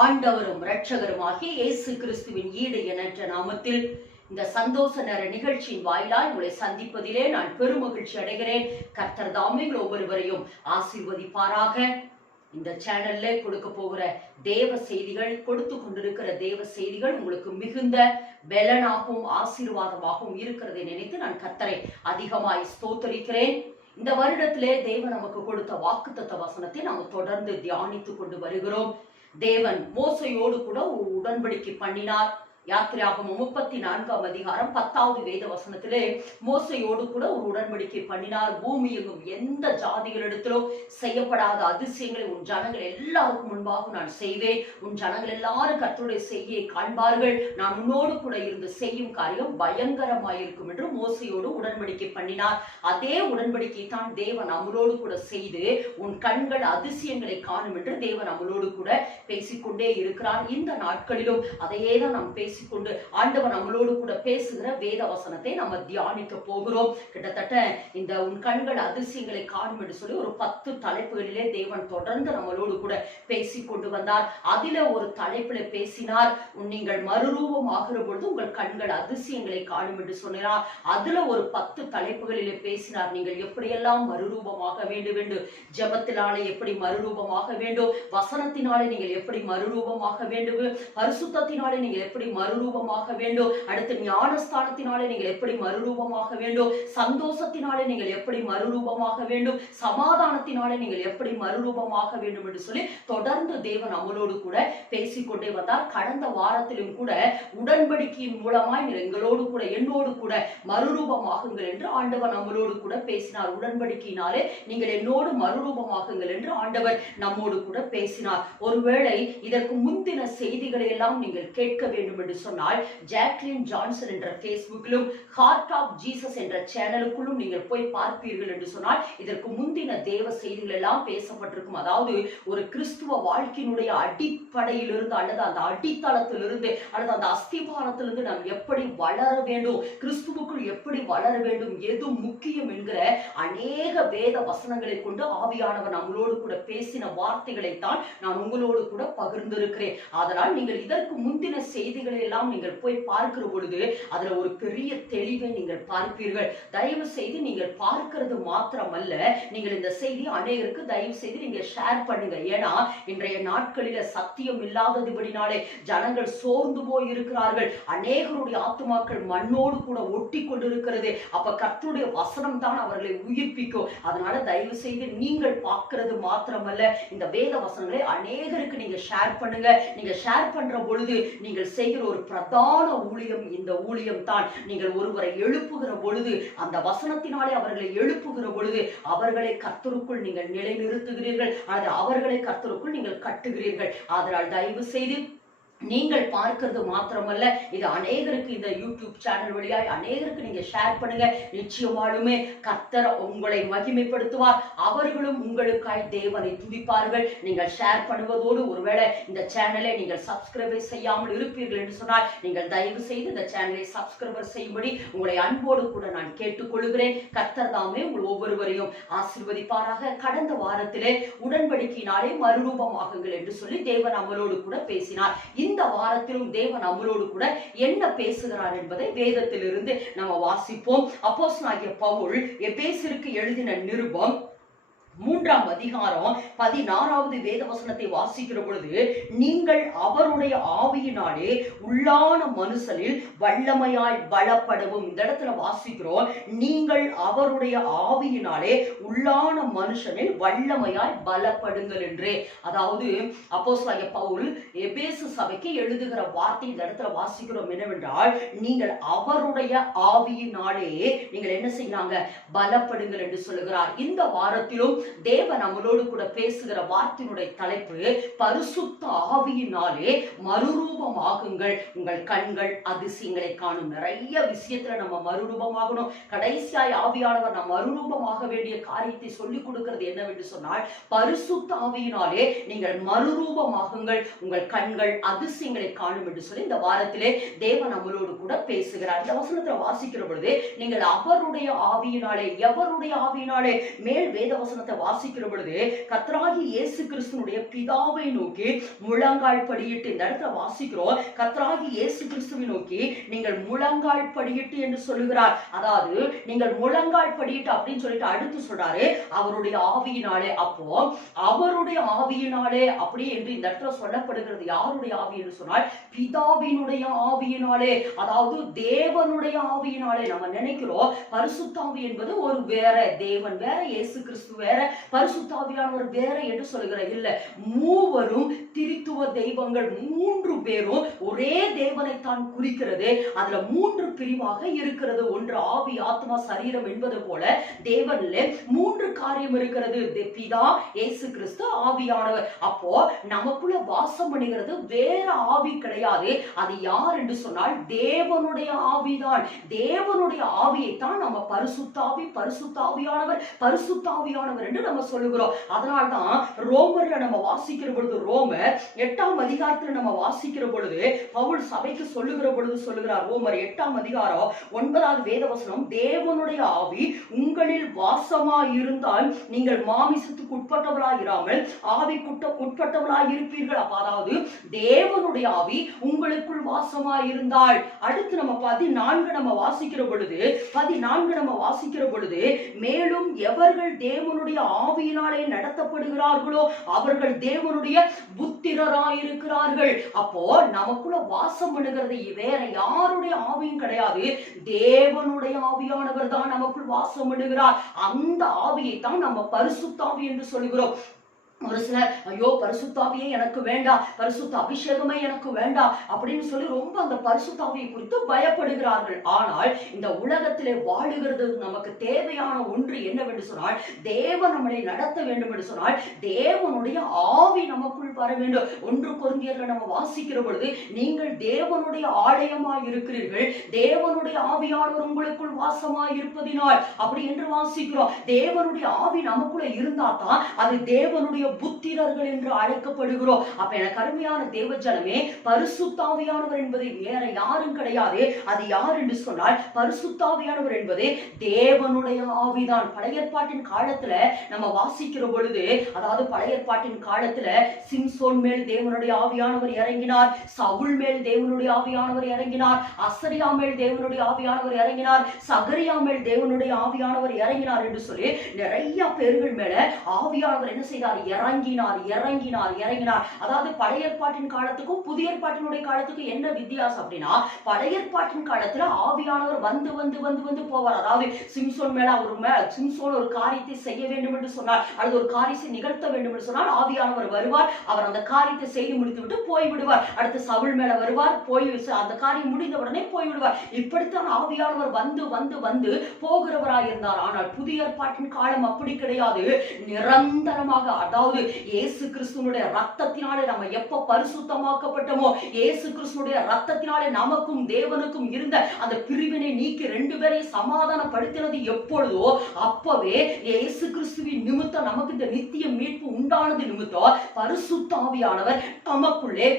ஆண்டவரும் இரட்சகருமாகிய இயேசு கிறிஸ்துவின் ஈடு எண்ணற்ற நாமத்தில் இந்த சந்தோஷ நேர நிகழ்ச்சியின் வாயிலாய் உங்களை சந்திப்பதிலே நான் பெருமகிழ்ச்சி அடைகிறேன். கர்த்தர் தாமே ஒவ்வொருவரையும் ஆசீர்வதிப்பாராக. இந்த சேனல்ல கொடுக்க போகிற தேவ செய்திகள், கொடுத்து கொண்டிருக்கிற தேவ செய்திகள் உங்களுக்கு மிகுந்த பலனாகவும் ஆசீர்வாதமாகவும் இருக்கிறதை நினைத்து நான் கர்த்தரை அதிகமாய் ஸ்தோத்தரிக்கிறேன். இந்த வருடத்திலே தேவன் நமக்கு கொடுத்த வாக்குத்தத்த வசனத்தை நாம் தொடர்ந்து தியானித்துக் கொண்டு வருகிறோம். தேவன் மோசையோடு கூட ஒரு உடன்படிக்கை பண்ணினார். யாத்திராகமம் 34ஆம் அதிகாரம் 10வது வேத வசனத்திலே மோசையோடு கூட ஒரு உடன்படிக்கை பண்ணினார். பூமி எங்கும் எந்த ஜாதிகளிடத்திலும் செய்யப்படாத அதிசயங்களை உன் ஜனங்கள் எல்லாருக்கும் முன்பாக நான் செய்வேன். உன் ஜனங்கள் எல்லாரும் கர்த்தருடைய செய்யை காண்பார்கள். நான் உன்னோடு கூட இருந்து செய்யும் காரியம் பயங்கரமாயிருக்கும் என்று மோசையோடு உடன்படிக்கை பண்ணினார். அதே உடன்படிக்கை தான் தேவன் நம்மளோடு கூட செய்து உன் கண்கள் அதிசயங்களை காணும் என்று தேவன் நம்மளோடு கூட பேசிக்கொண்டே இருக்கிறார். இந்த நாட்களிலும் அதையே தான் நாம் பேசிக்கொண்டு ஆண்டவர் நம்மளோடு கூட பேசுகிற வேத வசனத்தை நம்ம தியானிக்க போகிறோம். கிட்டத்தட்ட இந்த உன் கண்கள் அதிசயங்களை காணும் என்று சொல்லி ஒரு 10 தலைப்புகளிலே தேவன் தொடர்ந்து நம்மளோடு கூட பேசிக்கொண்டு வந்தார். அதில ஒரு தலைப்பில் பேசினார், நீங்கள் மறுரூபம் ஆகிற பொழுது உங்கள் கண்கள் அதிசயங்களை காணும் என்று சொன்னார். அதுல ஒரு 10 தலைப்புகளிலே பேசினார். நீங்கள் எப்படியெல்லாம் மறுரூபமாக வேண்டும் என்று, ஜெபத்தினாலே எப்படி மறுரூபமாக வேண்டும், வசனத்தினாலே நீங்கள் எப்படி மறுரூபமாக வேண்டும், பரிசுத்தத்தினாலே நீங்கள் எப்படி மறுரூபமாக வேண்டும், அடுத்து ஞானஸ்தானத்தினாலே நீங்கள் எப்படி மறுரூபமாக வேண்டும், சந்தோஷத்தினாலே நீங்கள் எப்படி மறுரூபமாக வேண்டும், சமாதானத்தினாலே நீங்கள் எப்படி மறுரூபமாக வேண்டும் என்று சொல்லி தொடர்ந்து தேவன் நம்மளோடு கூட பேசிக்கொண்டே வந்தார். கடந்த வாரத்திலும் கூட உடன்படிக்கையின் மூலமாய் எங்களோடு கூட என்னோடு கூட மறுரூபமாகுங்கள் என்று ஆண்டவர் நம்மளோடு கூட பேசினார். உடன்படிக்கையினாலே நீங்கள் என்னோடு மறுரூபமாகுங்கள் என்று ஆண்டவர் நம்மோடு கூட பேசினார். ஒருவேளை இதற்கு முந்தின செய்திகளை எல்லாம் நீங்கள் கேட்க வேண்டும் என்று சொன்னால் ஜாக்லின் ஜான்சன் என்ற பேஸ்புக்கிலும் ஹார்ட் ஆஃப் ஜீசஸ் என்ற சேனலுக்குள்ளும் நீங்கள் போய் பார்ப்பீர்கள் என்று சொன்னால் இதற்கு முந்தின தேவ செய்திகள் எல்லாம் பேசப்பட்டிருக்கும். அதாவது ஒரு கிறிஸ்துவ வாழ்க்கையினுடைய அடிப்படையிலிருந்து அல்லது அந்த அடித்தளத்திலிருந்து அல்லது அந்த அஸ்திபாரத்திலிருந்து நாம் எப்படி வளர வேண்டும், கிறிஸ்துவுக்குள் எப்படி வளர வேண்டும், எது முக்கியம் என்கிற அநேக வேத வசனங்களை கொண்டு ஆவியானவர் நம்மளோடு கூட பேசின வார்த்தைகளை தான் நான் உங்களோடு கூட பகிர்ந்திருக்கிறேன். அதனால் நீங்கள் இதற்கு முந்தின செய்திகளை எல்லாம் நீங்கள் போய் பார்க்கிற பொழுது அதுல ஒரு பெரிய தெளிவை நீங்கள் பார்ப்பீர்கள். தயவு செய்து நீங்கள் பார்க்கிறது மாத்திரமல்ல, நீங்கள் இந்த செய்தி அநேகருக்கு தயவு செய்து நீங்க ஷேர் பண்ணுங்க. ஏன்னா இன்றைய நாட்களில சத்தியம் இல்லாததுபடினாலே ஜனங்கள் சோர்ந்து போய் இருக்கிறார்கள். அநேகருடைய ஆத்துமாக்கள் மண்ணோடு கூட ஒட்டி கொண்டிருக்கிறது. அப்ப கர்த்தருடைய வசனம் தான் அவர்களை உயிர்ப்பிக்கும். அதனால தயவு செய்து நீங்கள் பார்க்கிறது மாத்திரமல்ல, இந்த வேத வசனங்களை அநேகருக்கு நீங்க ஷேர் பண்ணுங்க. நீங்க ஷேர் பண்ற பொழுது நீங்கள் செய்கிற ஒரு பிரதான ஊழியம் இந்த ஊழியம் தான். நீங்கள் ஒருவரை எழுப்புகிற பொழுது, அந்த வசனத்தினாலே அவர்களை எழுப்புகிற பொழுது அவர்களை கர்த்தருக்குள் நீங்கள் நிலைநிறுத்துகிறீர்கள், அல்லது அவர்களை கர்த்தருக்குள் நீங்கள் கட்டுகிறீர்கள். அதனால் தயவு செய்து நீங்கள் பார்க்கிறது மாத்திரமல்ல, இது அநேகருக்கு இந்த யூடியூப் சேனல் வழியாய் அநேகருக்கு நீங்க ஷேர் பண்ணுங்க. நிச்சயமாலுமே கர்த்தர் உங்களை மகிமைப்படுத்துவார். அவர்களும் உங்களுக்காய் தேவனை துதிப்பார்கள். நீங்கள் ஷேர் பண்ணுவதோடு ஒருவேளை இந்த சேனலை நீங்கள் சப்ஸ்கிரைப் செய்யாமல் இருப்பீர்கள் என்று சொன்னால் நீங்கள் தயவு செய்து இந்த சேனலை சப்ஸ்கிரைபர் செய்யும்படி உங்களை அன்போடு கூட நான் கேட்டுக்கொள்கிறேன். கர்த்தர் தாமே உங்கள் ஒவ்வொருவரையும் ஆசீர்வதிப்பாராக. கடந்த வாரத்திலே உடன்படிக்கையினாலே மறுரூபமாகுங்கள் என்று சொல்லி தேவன் நம்மளோடு கூட பேசினார். இந்த வாரத்திலும் தேவன் நம்மளோடு கூட என்ன பேசுகிறார் என்பதை வேதத்திலிருந்து நம்ம வாசிப்போம். அப்போஸ்தலனாகிய பவுல் எபேசியருக்கு எழுதின நிருபம் 3ஆம் அதிகாரம் 16வது வேத வசனத்தை வாசிக்கிற பொழுது, நீங்கள் அவருடைய ஆவியினாலே உள்ளான மனுஷனில் வல்லமையாய் பலப்படவும். இந்த இடத்துல வாசிக்கிறோம், நீங்கள் அவருடைய ஆவியினாலே உள்ளான மனுஷனில் வல்லமையாய் பலப்படுங்கள் என்று. அதாவது அப்போஸ்தலனாகிய பவுல் எபேசு சபைக்கு எழுதுகிற வார்த்தை இந்த இடத்துல வாசிக்கிறோம் என்னவென்றால், நீங்கள் அவருடைய ஆவியினாலே நீங்கள் என்ன செய்யலாங்க, பலப்படுங்கள் என்று சொல்லுகிறார். இந்த வாரத்திலும் தேவன் நம்மளோடு கூட பேசுகிற வார்த்தையினுடைய தலைப்பு, பரிசுத்த ஆவியினாலே மறுரூபமாகுங்கள், உங்கள் கண்கள் அதிசயங்களை காணும். நிறைய விஷயத்துல நம்ம மறுரூபமாகணும். கடைசியாய் ஆவியானவர் நம்ம மறுரூபமாக வேண்டிய காரியத்தை சொல்லிக் கொடுக்கிறது என்னவென்று சொன்னால், பரிசுத்த ஆவியினாலே நீங்கள் மறுரூபமாகுங்கள், உங்கள் கண்கள் அதிசயங்களை காணும் என்று சொல்லி இந்த வாரத்திலே தேவன் நம்மளோடு கூட பேசுகிறார். இந்த வசனத்துல வாசிக்கிற பொழுது, நீங்கள் அவருடைய ஆவியினாலே, எவருடைய ஆவியினாலே, மேல் வேத வசனத்தை வசனத்தை வாசிக்கிற பொழுது கர்த்தராகிய இயேசு கிறிஸ்துனுடைய பிதாவை நோக்கி முழங்கால் படியிட்டு, இந்த இடத்துல வாசிக்கிறோம் கர்த்தராகிய இயேசு கிறிஸ்துவை நோக்கி நீங்கள் முழங்கால் படியிட்டு என்று சொல்லுகிறார். அதாவது நீங்கள் முழங்கால் படியிட்டு அப்படின்னு சொல்லிட்டு அடுத்து சொல்றாரு அவருடைய ஆவியினாலே. அப்போ அவருடைய ஆவியினாலே அப்படி என்று இந்த இடத்துல சொல்லப்படுகிறது. யாருடைய ஆவி என்று சொன்னால் பிதாவினுடைய ஆவியினாலே, அதாவது தேவனுடைய ஆவியினாலே. நம்ம நினைக்கிறோம் பரிசுத்தாவி என்பது ஒரு வேற, தேவன் வேற, இயேசு கிறிஸ்து வேற, பரிசுத்தாவியானவர் வேற என்று சொல்லுகிற இல்ல. மூவரும் திரித்துவ தெய்வங்கள், மூன்று பேரும் ஒரே தேவனை தான் குறிக்கிறது. அதுல மூன்று பிரிவாக இருக்கிறது. ஒன்று ஆவி, ஆத்மா, சரீரம் என்பது போல தேவன்ல மூன்று காரியம் இருக்கிறது. பிதா, இயேசு கிறிஸ்து, ஆவியானவர். அப்போ நமக்குள்ள வாசம் பண்ணுகிறது வேற ஆவி கிடையாது. அது யார் என்று சொன்னால் தேவனுடைய ஆவிதான். தேவனுடைய ஆவியை தான் நம்ம பரிசுத்தாவி, பரிசுத்தாவியானவர், பரிசுத்தாவியானவர் என்று நம்ம சொல்லுகிறோம். அதனால்தான் ரோமர்ல நம்ம வாசிக்கிற பொழுது, ரோமர் 8ஆம் அதிகாரத்துல நம்ம வாசிக்கிற பொழுது பவுல் சபைக்கு சொல்லுகிற பொழுது சொல்லுகிறார். ரோமர் 8ஆம் அதிகாரம் 9வது வேதவசனம், தேவனுடைய ஆவி உங்களில் வாசமாய் இருந்தால் நீங்கள் மாமிசத்துக்கு உட்பட்டவராய் இராமல் ஆவிக்கு உட்பட்டவராய் இருப்பீர்கள். அதாவது தேவனுடைய ஆவி உங்களுக்குள் வாசமாய் இருந்தால். அடுத்து நம்ம 14 நம்ம வாசிக்கிற பொழுது மேலும் எவர்கள் தேவனுடைய ஆவியினாலே நடத்தப்படுகிறார்களோ அவர்கள் தேவனுடைய புத்திரராயிருக்கிறார்கள். அப்போ நமக்குள்ள வாசம் பண்ணுகிறது வேற யாருடைய ஆவியும் கிடையாது, தேவனுடைய ஆவியானவர் தான் நமக்குள் வாசம் பண்ணுகிறார். அந்த ஆவியை தான் நம்ம பரிசுத்தாவி என்று சொல்கிறோம். ஒரு சிலர் ஐயோ பரிசுத்தாவியே எனக்கு வேண்டாம், பரிசுத்த அபிஷேகமே எனக்கு வேண்டாம் அப்படின்னு சொல்லி ரொம்ப அந்த பரிசுத்தாவியை குறித்து பயப்படுகிறார்கள். ஆனால் இந்த உலகத்திலே வாழுகிறது நமக்கு தேவையான ஒன்று என்னவென்று சொன்னால், தேவன் நம்மளை நடத்த வேண்டும் என்று சொன்னால் தேவனுடைய ஆவி நமக்குள் வர வேண்டும். 1 கொரிந்தியர்ல நம்ம வாசிக்கிற பொழுது நீங்கள் தேவனுடைய ஆலயமாய் இருக்கிறீர்கள், தேவனுடைய ஆவியானவர் உங்களுக்குள் வாசமாய் இருப்பதினால் அப்படி என்று வாசிக்கிறோம். தேவனுடைய ஆவி நமக்குள்ள இருந்தா தான் அது தேவனுடைய புத்திரர்கள் என்று அழைக்கப்படுகிறோம். அப்ப எனக்கு அருமையான தேவஜனமே, பரிசுத்தாவியானவர் என்பது வேற யாரும் கிடையாது. அது யார் என்று சொன்னால் பரிசுத்தாவியானவர் என்பது தேவனுடைய ஆவிதான். பழைய ஏற்பாட்டின் காலத்துல நம்ம வாசிக்கிற பொழுது, அதாவது பழைய ஏற்பாட்டின் காலத்துல சிம்சோன் மேல் தேவனுடைய ஆவியானவர் இறங்கினார், சவுல் மேல் தேவனுடைய ஆவியானவர் இறங்கினார், அசரியா மேல் தேவனுடைய ஆவியானவர் இறங்கினார், சகரியா மேல் தேவனுடைய ஆவியானவர் இறங்கினார் என்று சொல்லி நிறைய பேர்கள் மேல ஆவியானவர் என்ன செய்தார், இறங்கினார். அதாவது பழைய ஏற்பாட்டின் காலத்துக்கும் புதிய ஏற்பாட்டினுடைய காலத்துக்கும் என்ன வித்தியாசம் அப்படின்னா, பழைய ஏற்பாட்டின் காலத்துல ஆவியானவர் வந்து வந்து வந்து வந்து போவார். அதாவது சிம்சோன் மேல சிம்சோன் ஒரு காரியத்தை செய்ய வேண்டும் என்று சொன்னார், அல்லது ஒரு காரியத்தை நிகழ்த்த வேண்டும் என்று சொன்னால் ஆவியானவர் வருவார், அவர் அந்த காரியத்தை செய்து முடித்து விட்டு போய்விடுவார். அடுத்து சவுல் மேல வருவார், போய் அந்த காரியம் முடிந்த உடனே போய்விடுவார். இப்படித்தான் ஆவியானவர் வந்து வந்து வந்து போகிறவராய் இருந்தார். ஆனால் புதிய ஏற்பாட்டின் காலம் அப்படி கிடையாது. நிரந்தரமாக, அதாவது இயேசு கிறிஸ்துவினுடைய ரத்தத்தினாலே நம்ம எப்ப பரிசுத்தமாக்கப்பட்டோமோ, இயேசு கிறிஸ்துவினுடைய ரத்தத்தினாலே நமக்கும் தேவனுக்கும் இருந்த அந்த பிரிவினை நீக்கி 2 பேரையும் சமாதானப்படுத்தினது எப்பொழுதோ அப்பவே இயேசு கிறிஸ்துவின் நிமித்தம் நமக்கு இந்த நித்திய மீட்பு உண்டானது நிமித்தம் பரிசுத்த ஆவியானவர் நமக்குள்ளே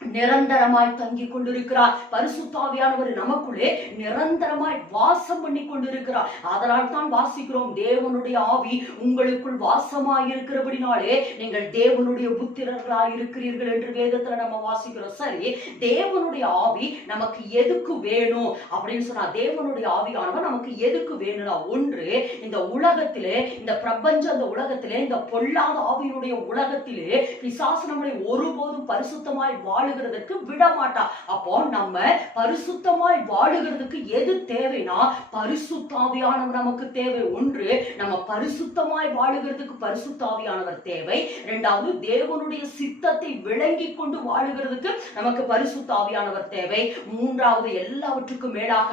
நிரந்தரமாய் தங்கி கொண்டிருக்கிறார். பரிசுத்தாவியானவர் நமக்குள்ளே நிரந்தரமாய் வாசம் பண்ணி கொண்டிருக்கிறார். அதனால் தான் வாசிக்கிறோம், தேவனுடைய ஆவி உங்களுக்குள் வாசமாய் இருக்கிறபடினாலே நீங்கள் தேவனுடைய புத்திரர்களாய் இருக்கிறீர்கள் என்று வேதத்துல நம்ம வாசிக்கிறோம். சரி, தேவனுடைய ஆவி நமக்கு எதுக்கு வேணும் அப்படின்னு சொன்னா, தேவனுடைய ஆவியானவர் நமக்கு எதுக்கு வேணும்னா, ஒன்று இந்த உலகத்திலே, இந்த பிரபஞ்ச அந்த உலகத்திலே, இந்த பொல்லாத ஆவியினுடைய உலகத்திலே பிசாசு நம்மளை ஒருபோதும் பரிசுத்தமாய் வாழுகிறதுக்கு விட மாட்டா. அப்போ நம்ம பரிசுத்தமாய் வாழுகிறதுக்கு எது தேவைனா, பரிசுத்தாவியானவர் நமக்கு தேவை. ஒன்று, நம்ம பரிசுத்தமாய் வாழுகிறதுக்கு பரிசுத்தாவியானவர் தேவை. இரண்டாவது, தேவனுடைய சித்தத்தை விளங்கி கொண்டு வாழுகிறதுக்கு நமக்கு பரிசுத்தாவியானவர் தேவை. மூன்றாவது, எல்லாவற்றுக்கும் மேலாக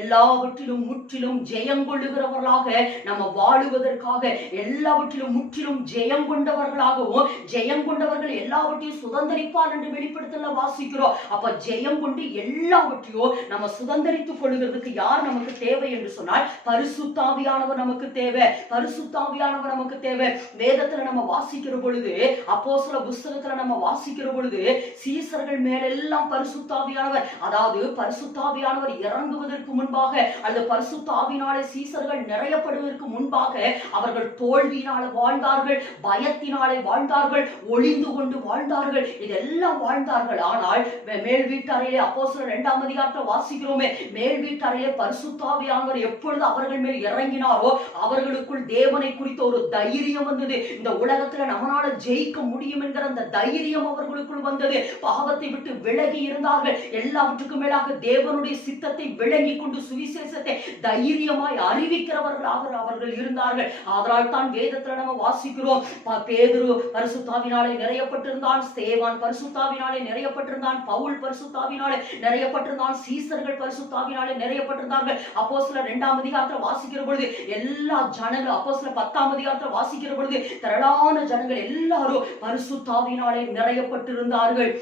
எல்லாவற்றிலும் முற்றிலும் ஜெயம் கொள்ளுகிறவர்களாக நம்ம வாழுவதற்காக, எல்லாவற்றிலும் முற்றிலும் ஜெயம் கொண்டவர்களாகவும், ஜெயம் கொண்டவர்கள் எல்லாவற்றையும் சுதந்திரிப்பார் என்று வெளிப்படுத்த வேதத்துல வாசிக்கிறோம். அப்ப ஜெயம் கொண்டு எல்லாவற்றையும் நம்ம சுதந்திரித்துக் கொள்கிறதுக்கு யார் நமக்கு தேவை என்று சொன்னால் பரிசுத்தாவியானவர் நமக்கு தேவை. பரிசுத்தாவியானவர் நமக்கு தேவை. வேதத்துல நம்ம வாசிக்கிற பொழுது, அப்போஸ்தல புத்தகத்துல நம்ம வாசிக்கிற பொழுது, சீசர்கள் மேலெல்லாம் பரிசுத்தாவியானவர், அதாவது பரிசுத்தாவியானவர் இறங்குவதற்கு முன்பாக அல்லது பரிசுத்தாவினாலே சீசர்கள் நிறையப்படுவதற்கு முன்பாக அவர்கள் தோல்வியினால வாழ்ந்தார்கள், பயத்தினாலே வாழ்ந்தார்கள், ஒளிந்து கொண்டு வாழ்ந்தார்கள், இதெல்லாம் வாழ்ந்தார்கள். ஆனால் மேல் வீட்டறையிலே அப்போஸ்தலர் 2ஆம் அதிகாரத்தை வாசிக்கிறோமே, மேல் வீட்டறையிலே பரிசுத்தாவியானவர் எப்பொழுது அவர்கள் மேல் இறங்கினாரோ அவர்களுக்குள் தேவனை குறித்த ஒரு தைரியம் வந்தது. இந்த உலகத்துல நம்மளால ஜெயிக்க முடியும் என்கிற அந்த தைரியம் அவர்களுக்குள் வந்தது. பாவத்தை விட்டு விலகி இருந்தார்கள். எல்லாவற்றுக்கும் மேலாக தேவனுடைய சித்தத்தை விளங்கி கொண்டு சுவிசேஷத்தை தைரியமாய் அறிவிக்கிறவர்களாக அவர்கள் இருந்தார்கள். அதனால் தான் வேதத்துல நம்ம வாசிக்கிறோம், பேதுரு பரிசுத்தாவினாலே நிறையப்பட்டிருந்தான், ஸ்தேவான் பரிசுத்தாவினாலே நிறையப்பட்டிருந்தான், பவுல் பரிசுத்தாவினாலே நிறையப்பட்டிருந்தான், சீசர்கள் பரிசுத்தாவினாலே நிறையப்பட்டிருந்தார்கள். அப்போஸ்தலர் 2ஆம் அதிகாரத்தில் வாசிக்கிற பொழுது எல்லா ஜனங்கள், அப்போஸ்தலர் 10ஆம் அதிகாரத்தில் வாசிக்கிற பொழுது திரளான ஜனங்கள் எல்லாரும் பரிசுத்தாவினாலே நிறையப்பட்டிருந்தார்கள்.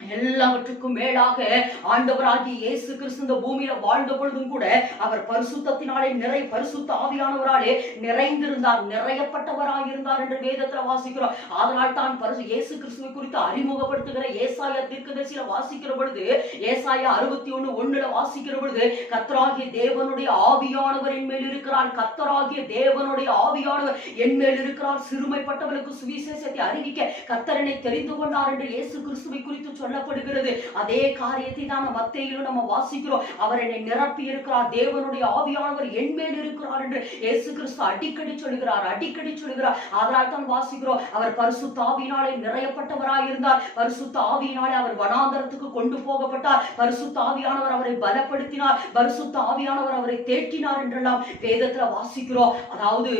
எல்லாவற்றுக்கும் மேலாக ஆண்டவராகிய இயேசு கிறிஸ்து இந்த பூமியில வாழ்ந்த பொழுதும் கூட அவர் பரிசுத்தத்தினாலே பரிசுத்த ஆவியானவராலே நிறைந்திருந்தார், நிறையப்பட்டவராக இருந்தார் என்று வேதத்துல வாசிக்கிறோம். அதனால் தான் இயேசு கிறிஸ்துவை குறித்து அறிமுகப்படுத்துகிற ஏசாயா தீர்க்கதரிசியில வாசிக்கிற பொழுது, ஏசாயா 61:1 வாசிக்கிற பொழுது, கர்த்தராகிய தேவனுடைய ஆவியானவர் என் மேல் இருக்கிறார், கர்த்தராகிய தேவனுடைய ஆவியானவர் என் மேல் இருக்கிறார், சிறுமைப்பட்டவர்களுக்கு சுவிசேஷத்தை அறிவிக்க கர்த்தர் என்னை தெரிந்து கொண்டார் என்று இயேசு கிறிஸ்துவை குறித்து சொல்லப்படுகிறது. அதே காரியத்தை தான் மத்தேயுவிலும் நம்ம வாசிக்கிறோம். அவர் என்னை நிரப்பி இருக்கிறார், தேவனுடைய ஆவியானவர் என் மேல் இருக்கிறார் என்று இயேசு கிறிஸ்து அடிக்கடி சொல்கிறார். அதனால் தான் வாசிக்கிறோம், அவர் பரிசுத்த ஆவியினாலே நிறையப்பட்டவராய் இருந்தார், பரிசுத்த ஆவியினாலே அவர் வனாந்தரத்துக்கு கொண்டு போகப்பட்டார், பரிசுத்த ஆவியானவர் அவரை பலப்படுத்தினார், பரிசுத்த ஆவியானவர் அவரை தேற்றினார் என்றெல்லாம் வேதத்துல வாசிக்கிறோம். அதாவது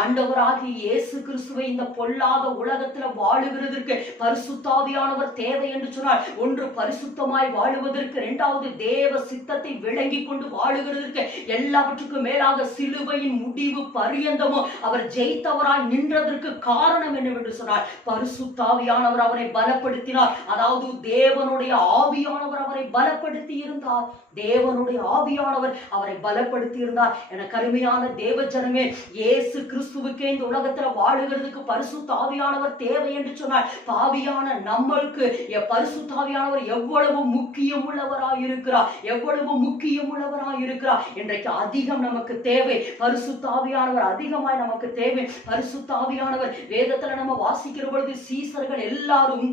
ஆண்டவராகிய இயேசு கிறிஸ்துவை இந்த பொல்லாத உலகத்துல வாழுகிறதற்கு பரிசுத்த ஆவியானவர் தேவை என்று சொன்னார். ஒன்று பரிசுத்தமாய் வாழுவதற்கு, இரண்டாவது தேவ சித்தத்தை விளங்கி கொண்டு வாழுகிறதற்கு, எல்லாவற்றுக்கும் மேலாக சிலுவையின் முடிவு பரியந்தமும் அவர் ஜெயித்தவராய் நின்றதற்கு காரணம் என்னவென்று சொன்னார், பரிசுத்த ஆவியானவர் அவரை பலப்படுத்தினார். அதாவது தேவனுடைய ஆவியானவர் அவரை பலப்படுத்தி இருந்தார், தேவனுடைய ஆவியானவர் அவரை பலப்படுத்தி இருந்தார். என கருமையான தேவ ஜனமே, இயேசு கிறிஸ்துவுக்கே இந்த உலகத்துல வாழுகிறதுக்கு பரிசுத்த ஆவியானவர் தேவை என்று சொன்னார். பாவியான நம்மளுக்கு பரிசுத்த ஆவியானவர் எவ்வளவு முக்கியம் உள்ளவராய் இருக்கிறார், எவ்வளவு முக்கியம் உள்ளவராய் இருக்கிறார். இன்றைக்கு அதிகம் நமக்கு தேவை, பரிசுத்த ஆவியானவர் அதிகமாய் நமக்கு தேவை. பரிசுத்த ஆவியானவர் வேதத்துல நம்ம வாசிக்கிற பொழுது சீசர்கள் எல்லாரும்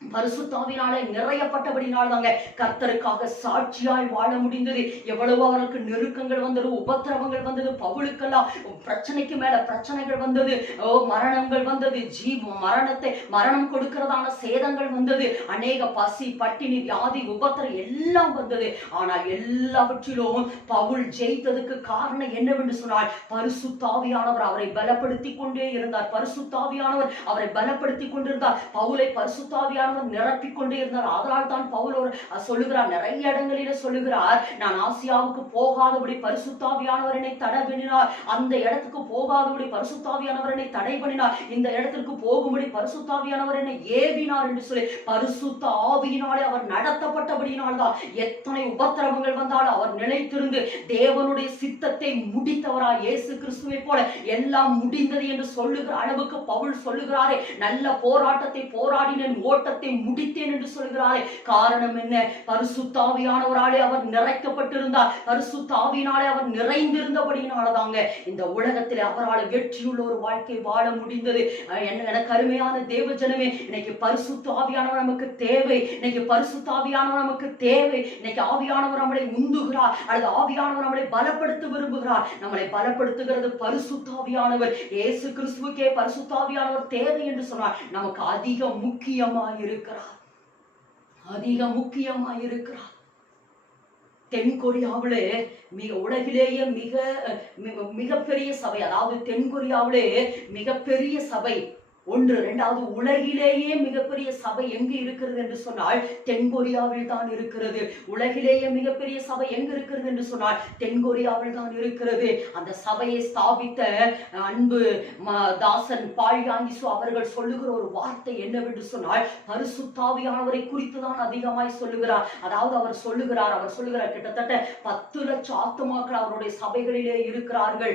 பரிசுத்தாவினாலே நிறையப்பட்டபடினால் தாங்க கர்த்தருக்காக சாட்சியாய் வாழ முடிந்தது. எவ்வளவு அவருக்கு நெருக்கங்கள் வந்தது, உபத்திரவங்கள் வந்தது, பவுலுக்கெல்லாம் பிரச்சனைக்கு மேல பிரச்சனைகள் வந்தது, மரணங்கள் வந்தது, மரணம் கொடுக்கிறதான சேதங்கள் வந்தது, அநேக பசி பட்டினி வியாதி உபத்திரம் எல்லாம் வந்தது. ஆனால் எல்லாவற்றிலும் பவுல் ஜெயித்ததுக்கு காரணம் என்னவென்று சொன்னால், பரிசுத்தாவியானவர் அவரை பலப்படுத்தி கொண்டே இருந்தார், பரிசுத்தாவியானவர் அவரை பலப்படுத்தி கொண்டிருந்தார். பவுலை பரிசுத்தாவியானவர் நிரப்பிக் கொண்டே இருந்தார். அதனால் தான் பவுல் சொல்லுகிறார், நிறைய இடங்களில சொல்லுகிறார், நான் ஆசியாவுக்கு போகாதபடி பரிசுத்தாவியானவர் என்னை தடை பண்ணினார், அந்த இடத்துக்கு போகாதபடி பரிசுத்தாவியானவர் என்னை தடை பண்ணினார், இந்த இடத்திற்கு போகும்படி பரிசுத்தாவியானவர் என்னை ஏவினார் என்று சொல்லி பரிசுத்த ஆவியினாலே அவர் நடத்தப்பட்டபடியினால்தான் எத்தனை உபத்திரவங்கள் வந்தாலும் அவர் நிலைத்திருந்து தேவனுடைய சித்தத்தை முடித்தவராய் இயேசு கிறிஸ்துவை போல எல்லாம் முடிந்தது என்று சொல்லுகிற அளவுக்கு பவுல் சொல்லுகிறாரே, நல்ல போராட்டத்தை போராடினேன், ஓட்டத்தை முடித்தேன் என்று சொல்கிறாரே. காரணம் என்ன? பரிசுத்த ஆவியானவராலே அவர் நிறைக்கப்பட்டிருந்தார், பரிசுத்த ஆவியினாலே அவர் நிறைந்திருந்தபடியினாலதாங்க இந்த உலகத்தில் அவரால் வெற்றியுள்ள ஒரு வாழ்க்கை வாழ முடிந்தது. எனக்கு அருமையான தேவ ஜனமே, இன்னைக்கு பரிசுத்த ஆவியானவர் நமக்கு தேவை, இன்னைக்கு பரிசுத்த ஆவியானவர் நமக்கு தேவை. இன்னைக்கு ஆவியானவர் நம்மளை உந்துகிறார், அல்லது ஆவியானவர் நம்மளை பலப்படுத்த விரும்புகிறார். நம்மளை பலப்படுத்துகிறது பரிசுத்த ஆவியானவர். இயேசு கிறிஸ்துவுக்கே பரிசுத்த ஆவியானவர் தேவை என்று சொன்னார். நமக்கு அதிக முக்கியமாய் இருக்கிறார், அதிக முக்கியமாய் இருக்கிறார். தென்கொரியாவிலே உலகிலேயே மிகப்பெரிய சபை, அதாவது தென்கொரியாவிலே மிகப்பெரிய சபை ஒன்று. இரண்டாவது, உலகிலேயே மிகப்பெரிய சபை எங்கு இருக்கிறது என்று சொன்னால் தென்கொரியாவில் தான் இருக்கிறது. உலகிலேயே மிகப்பெரிய சபை எங்கு இருக்கிறது என்று சொன்னால் தென்கொரியாவில் தான் இருக்கிறது. அந்த சபையை ஸ்தாபித்த அன்பு தாசன் பால் யாங்கிசு அவர்கள் சொல்லுகிற ஒரு வார்த்தை என்னவென்று சொன்னால் பரிசுத்தாவியானவரை குறித்து தான் அதிகமாய் சொல்லுகிறார். அதாவது அவர் சொல்லுகிறார் கிட்டத்தட்ட 10 லட்சம் ஆத்துமாக்கள் அவருடைய சபைகளிலே இருக்கிறார்கள்.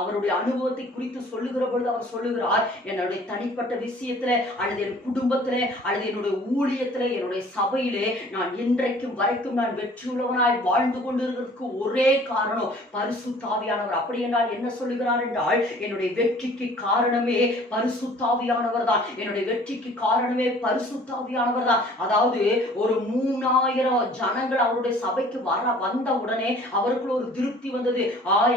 அவருடைய அனுபவத்தை குறித்து சொல்லுகிற பொழுது அவர் சொல்லுகிறார், என்னுடைய தனிப்பட்ட விஷயத்திலே அல்லது என் குடும்பத்திலே அல்லது என்னுடைய ஊழியத்திலே என்னுடைய சபையிலே நான் இன்றைக்கும் வரைக்கும் நான் வெற்றியுள்ளவனாய் வாழ்ந்து கொண்டிருக்கிறதுக்கு ஒரே காரணம் பரிசுத்தாவியானவர். அப்படி என்றால் என்ன சொல்லுகிறார் என்றால் என்னுடைய வெற்றிக்கு காரணமே பரிசுத்தாவியானவர் தான். என்னுடைய வெற்றிக்கு காரணமே பரிசுத்தாவியானவர் தான். அதாவது ஒரு 3000 ஜனங்கள் அவருடைய சபைக்கு வந்த உடனே அவருக்குள்ள ஒரு திருப்தி வந்தது.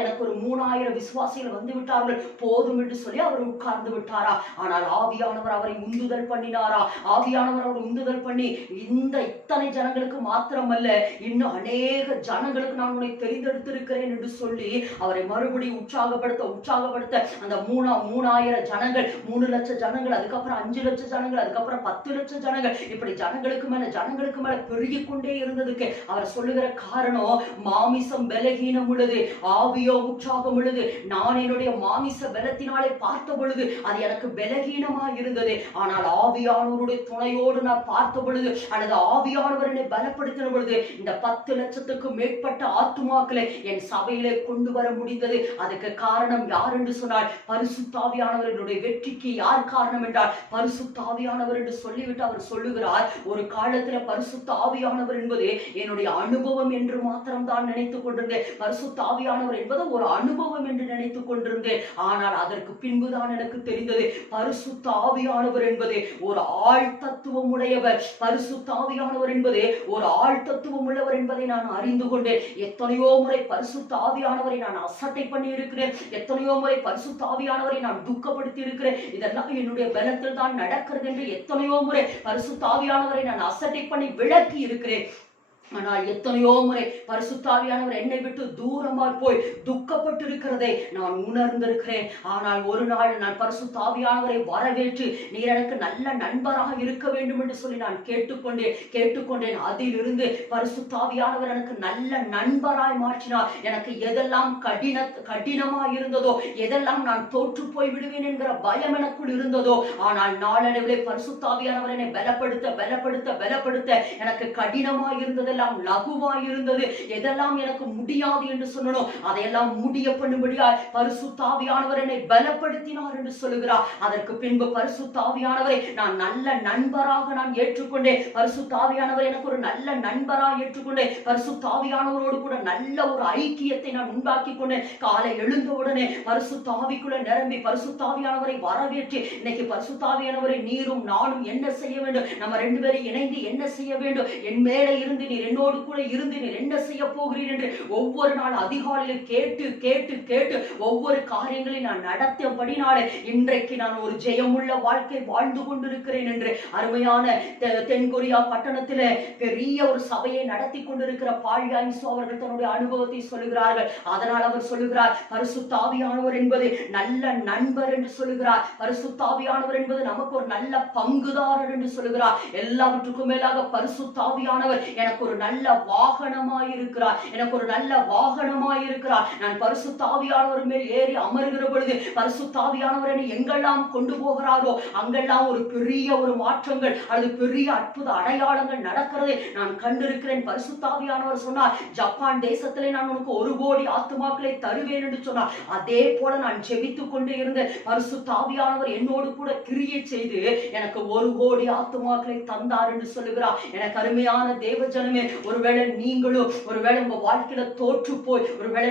எனக்கு ஒரு 3000 விசுவாசிகள் வந்து விட்டார்கள் போதும் என்று சொல்லி அவர் உட்கார்ந்து விட்டாரா? ஆனால் ஆவியானவர் அவரை உந்துதல் பண்ணினாரா? ஆவியானவர் அவர் உந்துதல் பண்ணி இத்தனை ஜனங்களுக்கு மாத்திரமல்ல, இன்னும் அநேக ஜனங்களுக்கு நான் உன்னை தெரிந்தெடுத்திருக்கிறேன் என்று சொல்லி அவரை மறுபடியும் உற்சாகப்படுத்த அந்த 3000 ஜனங்கள், 3 லட்சம் ஜனங்கள், அதுக்கப்புறம் 5 லட்சம் ஜனங்கள், அதுக்கப்புறம் 10 லட்சம் ஜனங்கள், இப்படி ஜனங்களுக்கு மேல பெருகிக் கொண்டே இருந்ததுக்கு அவர் சொல்லுகிற காரணம், மாமிசம் பலகீனம் உள்ளது, ஆவியோ உற்சாகம் உள்ளது. நான் என்னுடைய மாமிச பலத்தினாலே பார்த்த பொழுது அது எனக்கு பலகீனமா இருந்தது. ஆனால் ஆவியானவருடைய துணையோடு நான் பார்த்த பொழுது அல்லது ஆவியானவர் என்னை பலப்படுத்தின பொழுது இந்த 10 லட்சத்துக்கு மேற்பட்ட ஆத்துமாக்களை என் சபையிலே கொண்டு வர முடிந்தது. அதுக்கு காரணம் யார் என்று சொன்னால் பரிசுத்தாவியானவர். என்னுடைய வெற்றிக்கு யார் காரணம் என்றால் பரிசுத்தாவியானவர் என்று சொல்லிவிட்டு அவர் சொல்லுகிறார், ஒரு காலத்துல பரிசுத்த ஆவியானவர் என்பது என்னுடைய அனுபவம் என்று மாத்திரம் தான் நினைத்துக் கொண்டிருந்தேன். பரிசுத்த ஆவியானவர் என்பது ஒரு அனுபவம் என்று நினைத்துக் கொண்டிருந்தேன். ஆனால் அதற்கு பின்புதான் எனக்கு தெரிந்தது பரிசுத்த ஆவியானவர் என்பது ஒரு ஆள் தத்துவம் உடையவர். பரிசுத்த ஆவியானவர் என்பது ஒரு ஆள் தத்துவம் உள்ளவர் என்பதை நான் அறிந்து கொண்டேன். எத்தனையோ முறை பரிசுத்த ஆவியானவரை நான் அசட்டை பண்ணி இருக்கிறேன். எத்தனையோ முறை பரிசுத்த ஆவியானவரை நான் துக்கப்படுத்தி இருக்கிறேன். இதெல்லாம் என்னுடைய பலத்தில் தான் நடக்கிறது என்று எத்தனையோ முறை பரிசுத்த ஆவியானவரை நான் அசட்டை பண்ணி விளக்கி இருக்கிறேன். ஆனால் எத்தனையோ முறை பரிசுத்தாவியானவர் என்னை விட்டு தூரமாய் போய் துக்கப்பட்டு இருக்கிறதை நான் உணர்ந்திருக்கிறேன். ஆனால் ஒரு நாள் நான் பரிசுத்தாவியானவரை வரவேற்று நீர் எனக்கு நல்ல நண்பராக இருக்க வேண்டும் என்று சொல்லி நான் கேட்டுக்கொண்டேன். அதிலிருந்து பரிசுத்தாவியானவர் எனக்கு நல்ல நண்பராய் மாற்றினார். எனக்கு எதெல்லாம் கடினமாய் இருந்ததோ, எதெல்லாம் நான் தோற்று போய் விடுவேன் என்கிற பயம் எனக்குள் இருந்ததோ, ஆனால் நாளடைவிலே பரிசுத்தாவியானவர் என்னை பலப்படுத்த எனக்கு கடினமாய் இருந்ததெல்லாம் லகுவாய் இருந்தது. எதெல்லாம் எனக்கு முடியாது என்று சொன்னனோ அதையெல்லாம் முடிய பண்ணும்படியாய் பரிசுத்தாவியானவர் என்னை பலப்படுத்தினார் என்று சொல்லுகிறார். அதற்கு பின்பு பரிசுத்தாவியானவரை நான் நல்ல நண்பராக நான் ஏற்றுக்கொண்டேன். பரிசுத்தாவியானவர் எனக்கு ஒரு நல்ல நண்பராக ஏற்றுக்கொண்டேன். பரிசுத்தாவியானவரோடு கூட நல்ல ஒரு ஐக்கியத்தை நான் உண்டாக்கி கொண்டேன். காலை எழுந்தவுடனே பரிசுத்தாவிக்குள்ள நிரம்பி பரிசுத்தாவியானவரை வரவேற்று இன்னைக்கு பரிசுத்தாவியானவரை நீரும் நானும் என்ன செய்ய வேண்டும், நம்ம 2 பேரும் இணைந்து என்ன செய்ய வேண்டும், என் மேலே இருந்து நீர் என்னோடு கூட இருந்து நீர் என்ன செய்ய போகிறீர் என்று ஒவ்வொரு நாள் அதிகாலையில் கேட்டு ஒவ்வொரு காரியங்களையும் நான் நடத்தியபடினாலே இன்றைக்கு நான் ஒரு ஜெயமுள்ள வாழ்க்கை வாழ்ந்து கொண்டிருக்கிறேன் என்று அருமையான தென்கொரியா பட்டணத்திலே பெரிய ஒரு சபையை நடத்தி கொண்டிருக்கிற பால் யாங்கிசு அவர்கள் தன்னுடைய அனுபவத்தை சொல்லுகிறார்கள். அதனால் அவர் சொல்லுகிறார், பரிசுத்த ஆவியானவர் என்பது நல்ல நண்பர் என்று சொல்லுகிறார். பரிசுத்த ஆவியானவர் என்பது நமக்கு ஒரு நல்ல பங்குதாரர் என்று சொல்லுகிறார். எல்லாவற்றுக்கும் மேலாக பரிசுத்த ஆவியானவர் எனக்கு ஒரு நல்ல வாகனமாயிருக்கிறார். நான் பரிசுத்த ஆவியானவர் மேல் ஏறி அமர்கிற பொழுது பரிசுத்த ஆவியானவர் என்னை எங்கெல்லாம் கொண்டு போகிறாரோ அங்கெல்லாம் ஒரு பெரிய ஒரு மாற்றங்கள் அல்லது பெரிய அற்புத அடையாளங்கள் நடக்கிறதை நான் கண்டிருக்கிறேன். பரிசுத்த ஆவியானவர் சொன்னார், ஜப்பான் தேசத்திலே நான் உனக்கு 1 கோடி ஆத்துமாக்களை தருவேன் என்று சொன்னார். அதே போல நான் ஜெபித்துக் கொண்டே இருந்த பரிசுத்த ஆவியானவர் என்னோடு கூட கிரியை செய்து எனக்கு 1 கோடி ஆத்துமாக்களை தந்தார் என்று சொல்லுகிறார். எனக்கு அருமையான தேவ ஜனமே, ஒருவேளை நீங்களும் ஒருவேளை உங்க வாழ்க்கையில தோற்று போய் ஒருவேளை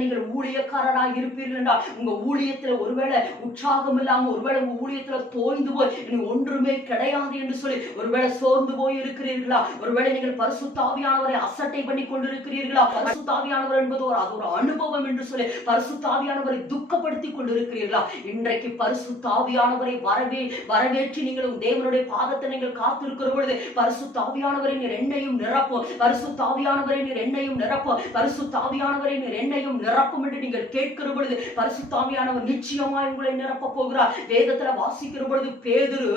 நீங்கள் ஊழியக்காரராக இருப்பீர்கள் என்றால் உங்க ஊழியத்துல ஒருவேளை உற்சாகம் இல்லாம ஒருவேளை உங்க ஊழியத்துல தோய்ந்து போய் இனி ஒன்றுமே கிடையாது என்று சொல்லி ஒருவேளை சோர்ந்து போய் இருக்கிறீர்களா? ஒருவேளை நீங்கள் பரிசுத்த ஆவியானவரை அசட்டை பண்ணி கொண்டிருக்கிறீர்களா? பரிசுத்த ஆவியானவர் என்பது அது ஒரு அனுபவம் என்று சொல்லி பரிசுத்த ஆவியானவரை துக்கப்படுத்தி கொண்டிருக்கிறீர்களா? இன்றைக்கு பரிசுத்த ஆவியானவரை வரவேற்று நீங்களும் தேவனுடைய பாதத்தை நீங்கள் காத்திருக்கிற பொழுது பரிசுத்த ஆவியானவரை நீர் என்னையும் நிரப்ப நிரப்பும், பரிசுத்த ஆவியானவரே நீர் என்னையும் நிரப்பும், பரிசுத்த ஆவியானவரே நீர் என்னையும் நிரப்பும் என்று நீங்கள் கேட்கிற பொழுது பரிசுத்த ஆவியானவர் நிச்சயமாய் உங்களை நிரப்ப போகிறார். வேதத்துல வாசிக்கிற பொழுது பேதுரு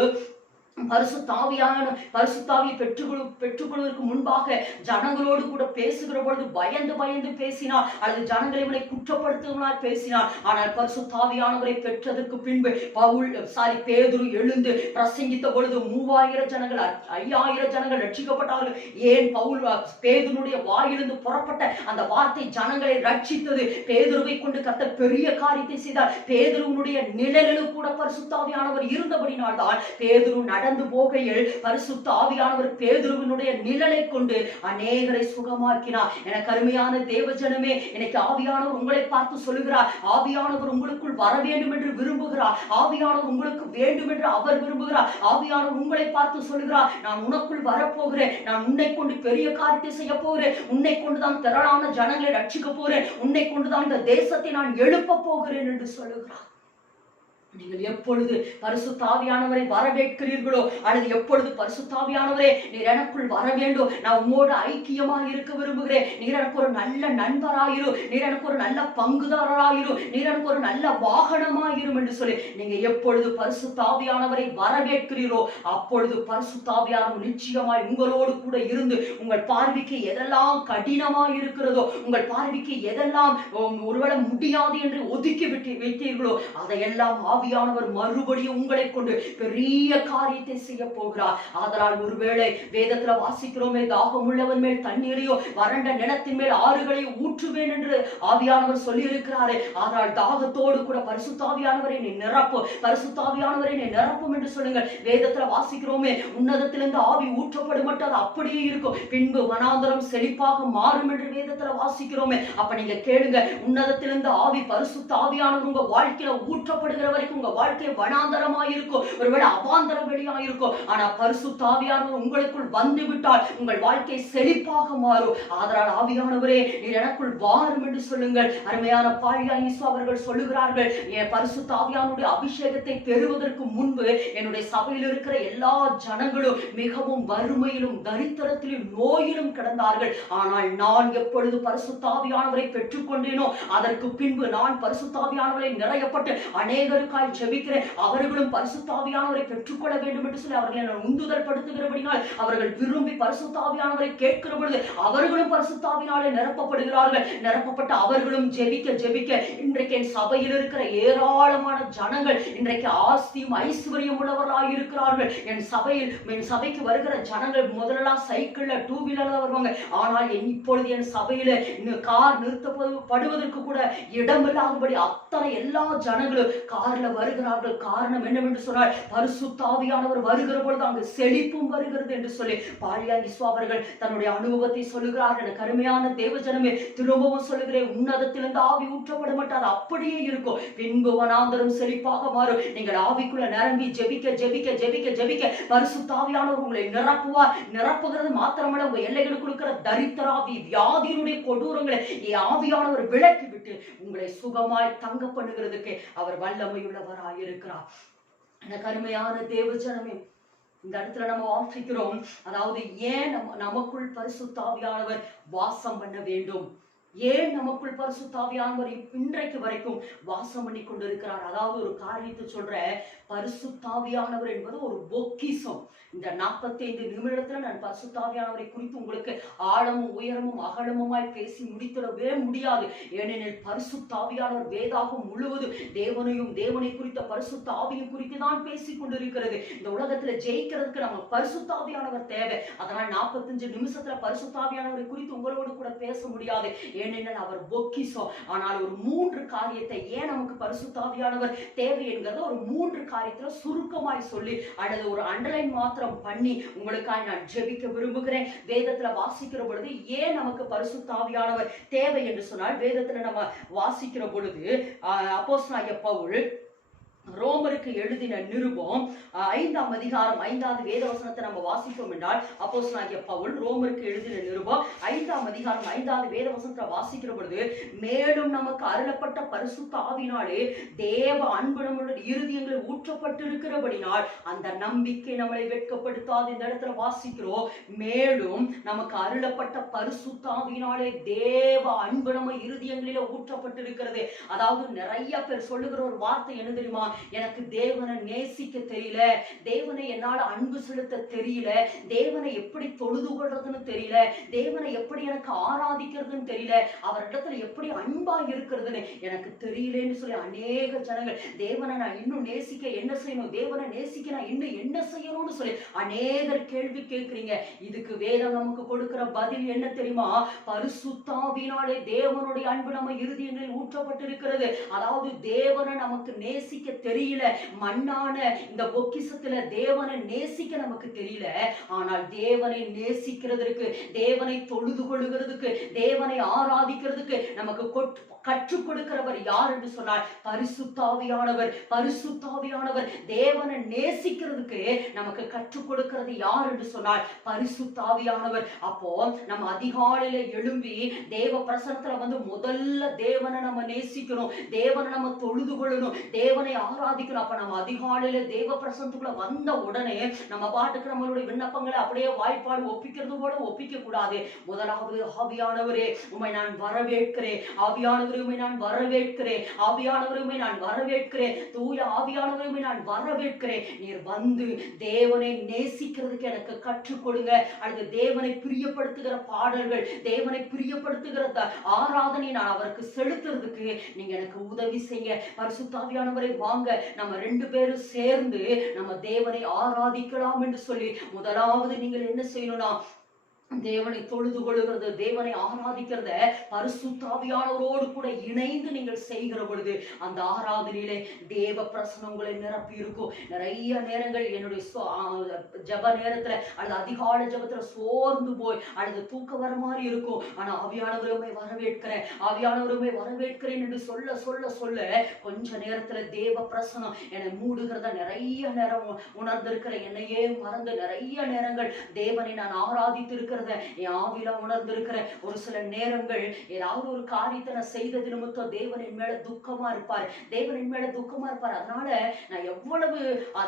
பரிசுத்தாவியை பெற்றுக்கொள்வதற்கு முன்பாக ஜனங்களோடு கூட பேசுகிற பொழுது பயந்து பயந்து பேசினார், அல்லது ஜனங்களை இவனை குற்றப்படுத்துவதால் பேசினார். ஆனால் பரிசுத்தாவியானவரை பெற்றதற்கு பின்பு பேதுரு எழுந்து பிரசங்கித்த பொழுது 3000 ஜனங்கள் 5000 ஜனங்கள் ரட்சிக்கப்பட்டார்கள். ஏன் பேதுருடைய வாயிலிருந்து புறப்பட்ட அந்த வார்த்தை ஜனங்களை ரட்சித்தது. பேதுருவை கொண்டு கர்த்தர் பெரிய காரியத்தை செய்தார். பேதுருவனுடைய நிழலிலும் கூட பரிசுத்தாவியானவர் இருந்தபடினால் தான் பேதுரு நடந்து போகையில் பரிசுத்த ஆவியானவர் பேதுருவினுடைய நிழலை கொண்டு அநேகரை சுகமாக்கினார். எனக்கு அருமையான தேவஜனமே, எனக்கு ஆவியானவர் உங்களை பார்த்து சொல்லுகிறார், ஆவியானவர் உங்களுக்குள் வர வேண்டும் என்று விரும்புகிறார். ஆவியானவர் உங்களுக்கு வேண்டும் என்று அவர் விரும்புகிறார். ஆவியானவர் உங்களை பார்த்து சொல்லுகிறார், நான் உனக்குள் வரப்போகிறேன், நான் உன்னை கொண்டு பெரிய காரியத்தை செய்ய போகிறேன், உன்னை கொண்டுதான் திரளான ஜனங்களை ரட்சிக்க போகிறேன், உன்னை கொண்டுதான் இந்த தேசத்தை நான் எழுப்ப போகிறேன் என்று சொல்லுகிறார். நீங்கள் எப்பொழுது பரிசுத்த ஆவியானவரை வரவேற்கிறீர்களோ, அல்லது எப்பொழுது பரிசுத்த ஆவியானவரே நீர் எனக்குள் வர வேண்டும், நான் உம்மோடு ஐக்கியமாக இருக்க விரும்புகிறேன், நீர் எனக்கு ஒரு நல்ல நண்பராயிரும், நீர் எனக்கு ஒரு நல்ல பங்குதாரராயிரும், நீர் எனக்கு ஒரு நல்ல வாகனமாயிரும் என்று சொல்லி நீங்க எப்பொழுது பரிசுத்த ஆவியானவரை வரவேற்கிறீரோ அப்பொழுது பரிசுத்த ஆவியானவர் நிச்சயமாய் உங்களோடு கூட இருந்து உங்கள் பார்வைக்கு எதெல்லாம் கடினமாய் இருக்கிறதோ, உங்கள் பார்வைக்கு எதெல்லாம் ஒருவேளை முடியாது என்று ஒதுக்கி விட்டீர்களோ அதையெல்லாம் ஆவியானவர் மறுபடியும் உங்களை கொண்டு பெரிய காரியத்தை செய்ய போகிறார். ஆதலால் ஒருவேளை வேதத்துல வாசிக்கிறோமே, தாகம் உள்ளவன் மேல் தண்ணீரையோ வறண்ட நிலத்தின் மேல் ஆறுகளை ஊற்றுவேன் என்று ஆவியானவர் சொல்லி இருக்கிறாரே. ஆதலால் தாகத்தோடு கூட பரிசுத்தாவியானவரை நீ நிரப்பும், பரிசுத்தாவியானவரை நீ நிரப்பும் என்று சொல்லுங்கள். வேதத்துல வாசிக்கிறோமே, உன்னதத்திலிருந்து ஆவி ஊற்றப்படும் மட்டும் அது அப்படியே இருக்கும், பின்பு வனாந்தரம் செழிப்பாக மாறும் என்று வேதத்துல வாசிக்கிறோமே. அப்ப நீங்க கேளுங்க, உன்னதத்திலிருந்து ஆவி பரிசுத்த ஆவியானவர் உங்க வாழ்க்கையில ஊற்றப்படுகிற வரைக்கும் உங்க வாழ்க்கை வனாந்தரமாயிருக்கும், ஒருவேளை அவாந்தர வெளியாயிருக்கும். ஆனா பரிசுத்த ஆவியானவர் உங்களுக்குள் வந்து விட்டால் உங்கள் வாழ்க்கை செழிப்பாக மாறும். ஆதலால் ஆவியானவரே நீர் எனக்குள் வாரும் என்று சொல்லுங்கள். அருமையான பாழியாயிசு அவர்கள் சொல்லுகிறார்கள், என் பரிசுத்த ஆவியானுடைய அபிஷேகத்தை பெறுவதற்கு முன்பு என்னுடைய சபையில் இருக்கிற எல்லா ஜனங்களும் மிகவும் வறுமையிலும் தரித்திரத்திலும் நோயிலும் கிடந்தார்கள். ஆனால் நான் எப்பொழுது பரிசுத்த ஆவியானவரை பெற்றுக்கொண்டேனோ அதற்கு பின்பு நான் பரிசுத்த ஆவியானவரை நிறையப்பட்டு அநேகருக்காய் ஜெபிக்கிறேன், அவர்களும் பரிசுத்த ஆவியானவரை பெற்றுக்கொள்ள வேண்டும் என்று சொல்லி அவர்களை நான் உந்துதல் படுத்துகிறபடினால் அவர்கள் விரும்பி பரிசுத்த ஆவியானவரை கேட்கிற பொழுது அவர்களும் பரிசுத்த ஆவியானவரை நிரப்பப்படுகிறார்கள். நிரப்பப்பட்ட அவர்களும் ஜெபிக்க ஜெபிக்க இன்றைக்கு என் சபையில் இருக்கிற ஏராளமான ஜனங்கள் இன்றைக்கு ஆஸ்தியும் ஐஸ்வர்யம் உள்ளவர்களாக இருக்கிறார்கள். என் சபைக்கு வருகிற ஜனங்கள் முதலெல்லாம் சைக்கிள்ல 2 வீலர்ல வருவாங்க. ஆனால் இப்பொழுது என் சபையில கார் நிறுத்தப்படுவதற்கு கூட இடமில்லாதபடி அத்தனை எல்லா ஜனங்களும் கார்ல வருகிறார்கள். காரணம் என்னவென்று சொன்னால் பரிசுத்த ஆவியானவர் வருகிற பொழுது அங்கு செழிப்பும் வருகிறது என்று சொல்லி பாழியாயிசு அவர்கள் தன்னுடைய அனுபவத்தை சொல்லுகிறார்கள். எனக்கு அருமையான தேவஜனமே, திரும்பவும் சொல்லுகிறேன், உன்னதத்திலிருந்து ஆவி ஊற்றப்பட மாட்டாது, அப்படியே இருக்கும், பின்பு வனாந்தரம் செழிப்பாக மாறும். நீங்கள் ஆவிக்குள்ள நிரம்பி ஜெபிக்க ஜெபிக்க ஜெபிக்க ஜெபிக்க பரிசுத்த ஆவியானவர் உங்களை நிரப்புவார். நிரப்புகிறது மாத்திரமல்ல, உங்க எல்லைகளுக்கு இருக்கிற தரித்திராவி வியாதியினுடைய கொடூரங்களை ஆவியானவர் விலக்கி விட்டு உங்களை சுகமாய் தங்க பண்ணுகிறதுக்கு அவர் வல்லமையுள்ளவராயிருக்கிறார். எனக்கு அருமையான தேவஜனமே, இந்த இடத்துல நம்ம வாசிக்கிறோம், அதாவது ஏன் நமக்குள் பரிசுத்த ஆவியானவர் வாசம் பண்ண வேண்டும், ஏன் நமக்குள் பரிசுத்த ஆவியானவர் இன்றைக்கு வரைக்கும் வாசம் பண்ணி கொண்டிருக்கிறார். அதாவது ஒரு காரியத்தை சொல்ற, பரிசுத்த ஆவியானவர் என்பது ஒரு பொக்கிஷம். இந்த 45 நிமிடத்துல நான் பரிசுத்த ஆவியானவரை குறித்து உங்களுக்கு ஆழமும் உயரமும் அகலமுமாய் பேசி முடித்திடவே முடியாது. ஏனெனில் பரிசுத்த ஆவியானவர் வேதாகம் முழுவதும் தேவனையும் தேவனை குறித்த பரிசுத்த ஆவியும் குறித்து தான் பேசி கொண்டிருக்கிறது. இந்த உலகத்துல ஜெயிக்கிறதுக்கு நம்ம பரிசுத்த ஆவியானவர் தேவை. அதனால் 45 நிமிஷத்துல பரிசுத்த ஆவியானவரை குறித்து உங்களோடு கூட பேச முடியாது, ஏனெனில் அவர் பொக்கிஷம். ஆனால் ஒரு 3 காரியத்தை ஏன் நமக்கு பரிசுத்த ஆவியானவர் தேவை என்கிறத ஒரு 3 காரியத்துல சுருக்கமாய் சொல்லி அல்லது ஒரு அண்டர்லைன் மாத்திரம் பண்ணி உங்களுக்காக நான் ஜெபிக்க விரும்புகிறேன். வேதத்துல வாசிக்கிற பொழுது ஏன் நமக்கு பரிசுத்த ஆவியானவர் தேவை என்று சொன்னால், வேதத்துல நம்ம வாசிக்கிற பொழுது அப்போஸ்தலனாகிய பவுல் ரோமருக்கு எழுதின நிருபம் 5ஆம் அதிகாரம் 5வது வேதவசனத்தை நம்ம வாசிப்போம் என்றால், அப்போஸ்தலனாகிய பவுல் ரோமருக்கு எழுதின நிருபம் 5ஆம் அதிகாரம் 5வது வேதவசனத்தை வாசிக்கிற பொழுது, மேலும் நமக்கு அருளப்பட்ட பரிசுத்த ஆவியினாலே தேவ அன்பு நம்முடைய இருதயங்களில் ஊற்றப்பட்டிருக்கிறபடினால் அந்த நம்பிக்கை நம்மளை வெட்கப்படுத்தாது. இந்த இடத்துல வாசிக்கிறோம், மேலும் நமக்கு அருளப்பட்ட பரிசுத்த ஆவியினாலே தேவ அன்பு நம்ம இருதயங்களில ஊற்றப்பட்டிருக்கிறது. அதாவது நிறைய பேர் சொல்லுகிற ஒரு வார்த்தை என்ன தெரியுமா? எனக்கு தேவனை நேசிக்க தெரியல, தேவனை என்னால அன்பு செலுத்த தெரியல, தேவனை எப்படி தொழுது கொள்றதுன்னு தெரியல, தேவனை எப்படி எனக்கு ஆராதிக்கிறதுன்னு தெரியல, அவரிடத்துல எப்படி அன்பா இருக்கிறதுன்னு எனக்கு தெரியலன்னு சொல்லி அநேக ஜனங்கள், தேவனை நான் இன்னும் நேசிக்க என்ன செய்யணும், தேவனை நேசிக்க நான் இன்னும் என்ன செய்யணும்னு சொல்லி அநேகர் கேள்வி கேட்கிறீங்க. இதுக்கு வேதம் நமக்கு கொடுக்கிற பதில் என்ன தெரியுமா? பரிசுத்த ஆவியினாலே தேவனுடைய அன்பு நம்ம இருதயங்களில் ஊற்றப்பட்டிருக்கிறது. அதாவது தேவனை நமக்கு நேசிக்க தெரியல, மண்ணான இந்த பொக்கிஷத்துல தேவனை நேசிக்க நமக்கு தெரியல. ஆனால் தேவனை நேசிக்கிறதுக்கு, தேவனை தொழுது கொள்ளுகிறதுக்கு, தேவனை ஆராதிக்கிறதுக்கு நமக்கு கற்றுக் கொடுக்கிறவர் யார் என்று சொன்னால் பரிசுத்த ஆவியானவர். பரிசுத்த ஆவியானவர் தேவனை நேசிக்கிறதுக்கு நமக்கு கற்றுக் கொடுக்கிறது யார் என்று சொன்னால் பரிசுத்த ஆவியானவர். அப்போ நம்ம அதிகாலையில எழும்பி தேவ பிரசன்னத்துல வந்து முதல்ல தேவனை நம்ம நேசிக்கணும், தேவனை நம்ம தொழுது கொள்ளணும், தேவனை ஆராதிக்கணும். அப்ப நம்ம அதிகாலையில தேவ பிரசன்னத்துக்குள்ள வந்த உடனே நம்ம பாட்டுக்கு நம்மளுடைய விண்ணப்பங்களை அப்படியே வாய்ப்பாடு ஒப்பிக்கிறது போல ஒப்பிக்க கூடாது. முதலாவது, ஆவியானவரே உம்மை நான் வரவேற்கிறேன், ஆவியானவரே உம்மை நான் வரவேற்கிறேன், ஆவியானவரே உம்மை நான் வரவேற்கிறேன், தூய ஆவியானவரே உம்மை நான் வரவேற்கிறேன். நீர் வந்து தேவனை நேசிக்கிறதுக்கு எனக்கு கற்றுக் கொடுங்க. அல்லது தேவனை பிரியப்படுத்துகிற பாடல்கள், தேவனை பிரியப்படுத்துகிற ஆராதனை நான் அவருக்கு செலுத்துறதுக்கு நீங்க எனக்கு உதவி செய்ய. பரிசுத்த ஆவியானவரை வாங்க, நம்ம 2 பேரும் சேர்ந்து நம்ம தேவனை ஆராதிக்கலாம் என்று சொல்லி முதலாவது நீங்கள் என்ன செய்யணும்னா தேவனை தொழுது கொள்ளுகிறது, தேவனை ஆராதிக்கிறத பரிசுத்த ஆவியானவரோடு கூட இணைந்து நீங்கள் செய்கிற பொழுது அந்த ஆராதனையிலே தேவ பிரசன்னம் உங்களை நிரப்பி இருக்கும். நிறைய நேரங்கள் என்னுடைய ஜப நேரத்துல அல்லது அதிகாலை ஜபத்துல சோர்ந்து போய் அல்லது தூக்க வர மாதிரி இருக்கும். ஆனா ஆவியானவருமே வரவேற்கிறேன், ஆவியானவருமே வரவேற்கிறேன் என்று சொல்ல சொல்ல சொல்ல கொஞ்ச நேரத்துல தேவ பிரசனம் என்னை மூடுகிறத நிறைய நேரம் உணர்ந்திருக்கிற, என்னையே மறந்து நிறைய நேரங்கள் தேவனை நான் ஆராதித்து இருக்கிற என் ஆவியில உணர்ந்திருக்கிற. ஒரு சில நேரங்கள் ஏதாவது ஒரு காரியத்தை நான் செய்தது நிமித்தம் தேவனின் மேல துக்கமா இருப்பார், தேவனின் மேல துக்கமா இருப்பார். அதனால நான் எவ்வளவு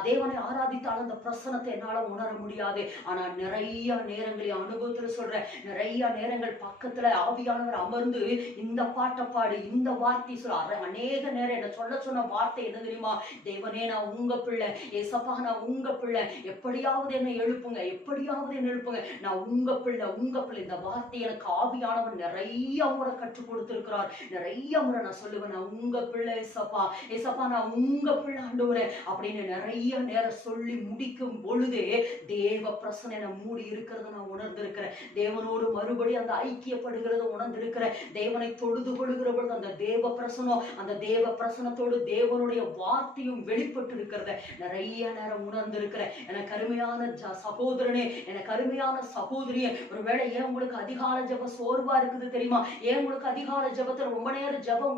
தேவனை ஆராதித்தாலும் அந்த பிரசனத்தை என்னால உணர முடியாது. ஆனா நிறைய நேரங்களில் அனுபவத்துல சொல்ற, நிறைய நேரங்கள் பக்கத்துல ஆவியானவர் அமர்ந்து இந்த பாட்டை பாடு, இந்த வார்த்தை சொல்ல, அநேக நேரம் என்ன சொல்ல சொன்ன வார்த்தை என்ன தெரியுமா? தேவனே நான் உங்க பிள்ளை, ஏசப்பா நான் உங்க பிள்ளை, எப்படியாவது என்னை எழுப்புங்க, எப்படியாவது என்ன எழுப்புங்க, நான் உங்க பிள்ளை, உங்க பிள்ளை. இந்த வார்த்தை எனக்கு ஆவியானவர் நிறைய முறை கற்றுக் கொடுத்திருக்கிறார். நிறைய முறை நான் சொல்லுவேன், நான் உங்க பிள்ளை ஏசப்பா, ஏசப்பா நான் உங்க பிள்ளை ஆண்டவரே அப்படின்னு நிறைய நேரம் சொல்லி முடிக்கும் பொழுதே தேவ பிரசனை மூடி இருக்கிறத நான் உணர்ந்திருக்கிறேன். தேவனோடு மறுபடியும் அந்த ஐக்கியப்படுகிறத உணர்ந்திருக்கிறேன். தேவனை தொழுது கொள்ளுகிற பொழுது அந்த தேவ பிரசனம், அந்த தேவ பிரசனத்தோடு தேவனுடைய வார்த்தையும் வெளிப்பட்டு இருக்கிறத நிறைய நேரம் உணர்ந்திருக்கிறேன். எனக்கு அருமையான சகோதரனே, எனக்கு அருமையான சகோதரியே, ஒருவேளை ஏன் உங்களுக்கு அதிகால ஜப சோர்வா இருக்குது தெரியுமா? ஏன் உங்களுக்கு அதிகால ஜபத்துல ரொம்ப நேரம் ஜபம்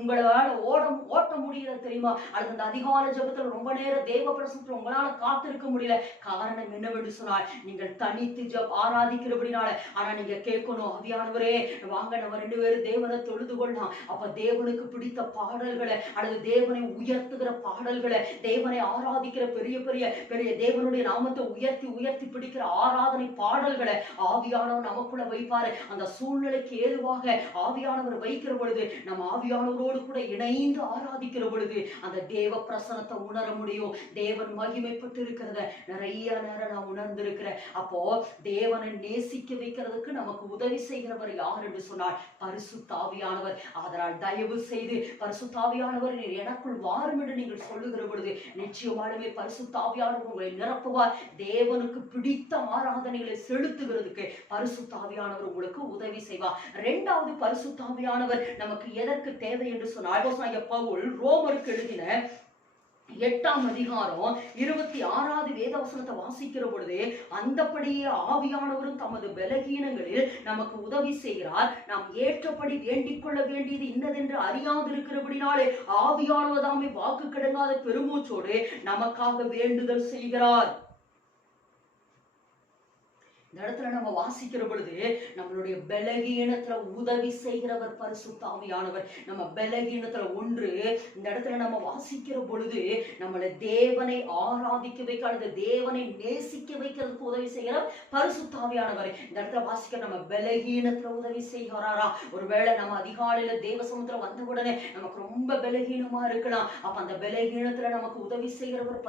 உங்களால ஓட்ட முடியல தெரியுமா? அல்லது அந்த அதிகால ஜபத்துல ரொம்ப நேரம் தேவ பிரசனத்துல உங்களால காத்திருக்க முடியல. காரணம் என்னவென்று சொன்னால் நீங்கள் தனித்து ஆராதிக்கிறபடினால. ஆனா நீங்க கேட்கணும், ஆவியானவரே வாங்க நம்ம 2 பேரும் தேவனை தொழுது கொள்ளலாம். அப்ப தேவனுக்கு பிடித்த பாடல்களை அல்லது தேவனை உயர்த்துகிற பாடல்களை, தேவனை ஆராதிக்கிற பெரிய பெரிய பெரிய தேவனுடைய நாமத்தை உயர்த்தி உயர்த்தி பிடிக்கிற ஆராதனை பாடல்களை ஆவியானவர் நமக்குள்ள வைப்பாரு. அந்த சூழ்நிலைக்கு ஏதுவாக ஆவியானவர் வைக்கிற பொழுது நம்ம ஆவியானவரோடு கூட இணைந்து ஆராதிக்கிற பொழுது அந்த தேவ பிரசனத்தை உணர முடியும். தேவன் மகிமைப்பட்டு இருக்கிறத நிறைய நேரம் நான் உணர்ந்திருக்கிறேன். அப்போ தேவனை நேசிக்க வைக்கிறதுக்கு நமக்கு உதவி செய்கிறவர் யார் என்று சொன்னால் பரிசுத்த ஆவியானவர். அதனால் தயவு செய்து பரிசுத்த ஆவியானவர் எனக்குள் வாரும் என்று நீங்கள் சொல்லுகிற பொழுது நிச்சயமாலுமே பரிசுத்த ஆவியானவர் உங்களை நிரப்புவார். தேவனுக்கு பிடித்த ஆராதனைகளை செலுத்துகிறதுக்கு பரிசுத்த ஆவியானவர் உங்களுக்கு உதவி செய்வார். 2வது பரிசுத்த ஆவியானவர் நமக்கு எதற்கு தேவை என்று சொன்னால் பவுல் ரோமருக்கு எழுதின 8ஆம் அதிகாரம் 26வது வேதவசனத்தை வாசிக்கிற பொழுது அந்தபடியே ஆவியானவரும் தமது பலகீனங்களில் நமக்கு உதவி செய்கிறார். நாம் ஏற்றபடி வேண்டிக் கொள்ள வேண்டியது இன்னதென்று அறியாதிருக்கிறபடினாலே ஆவியானவர் தாமே வாக்கு கிடங்காத பெருமூச்சோடு நமக்காக வேண்டுதல் செய்கிறார். இந்த இடத்துல நம்ம வாசிக்கிற பொழுது நம்மளுடைய பலகீனத்துல உதவி செய்கிறவர் பரிசுத்த ஆவியானவர். நம்ம பலகீனத்துல ஒன்று இந்த இடத்துல நம்ம வாசிக்கிற பொழுது நம்மளை தேவனை ஆராதிக்க வைக்க அல்லது தேவனை நேசிக்க வைக்கிறதுக்கு உதவி செய்கிற பரிசுத்த ஆவியானவர். இந்த இடத்துல வாசிக்க நம்ம பலகீனத்துல உதவி செய்கிறாரா? ஒருவேளை நம்ம அதிகாலையில தேவ சமூகத்துல வந்த உடனே நமக்கு ரொம்ப பலகீனமா இருக்கலாம். அப்ப அந்த பலகீனத்துல நமக்கு உதவி செய்கிறவர்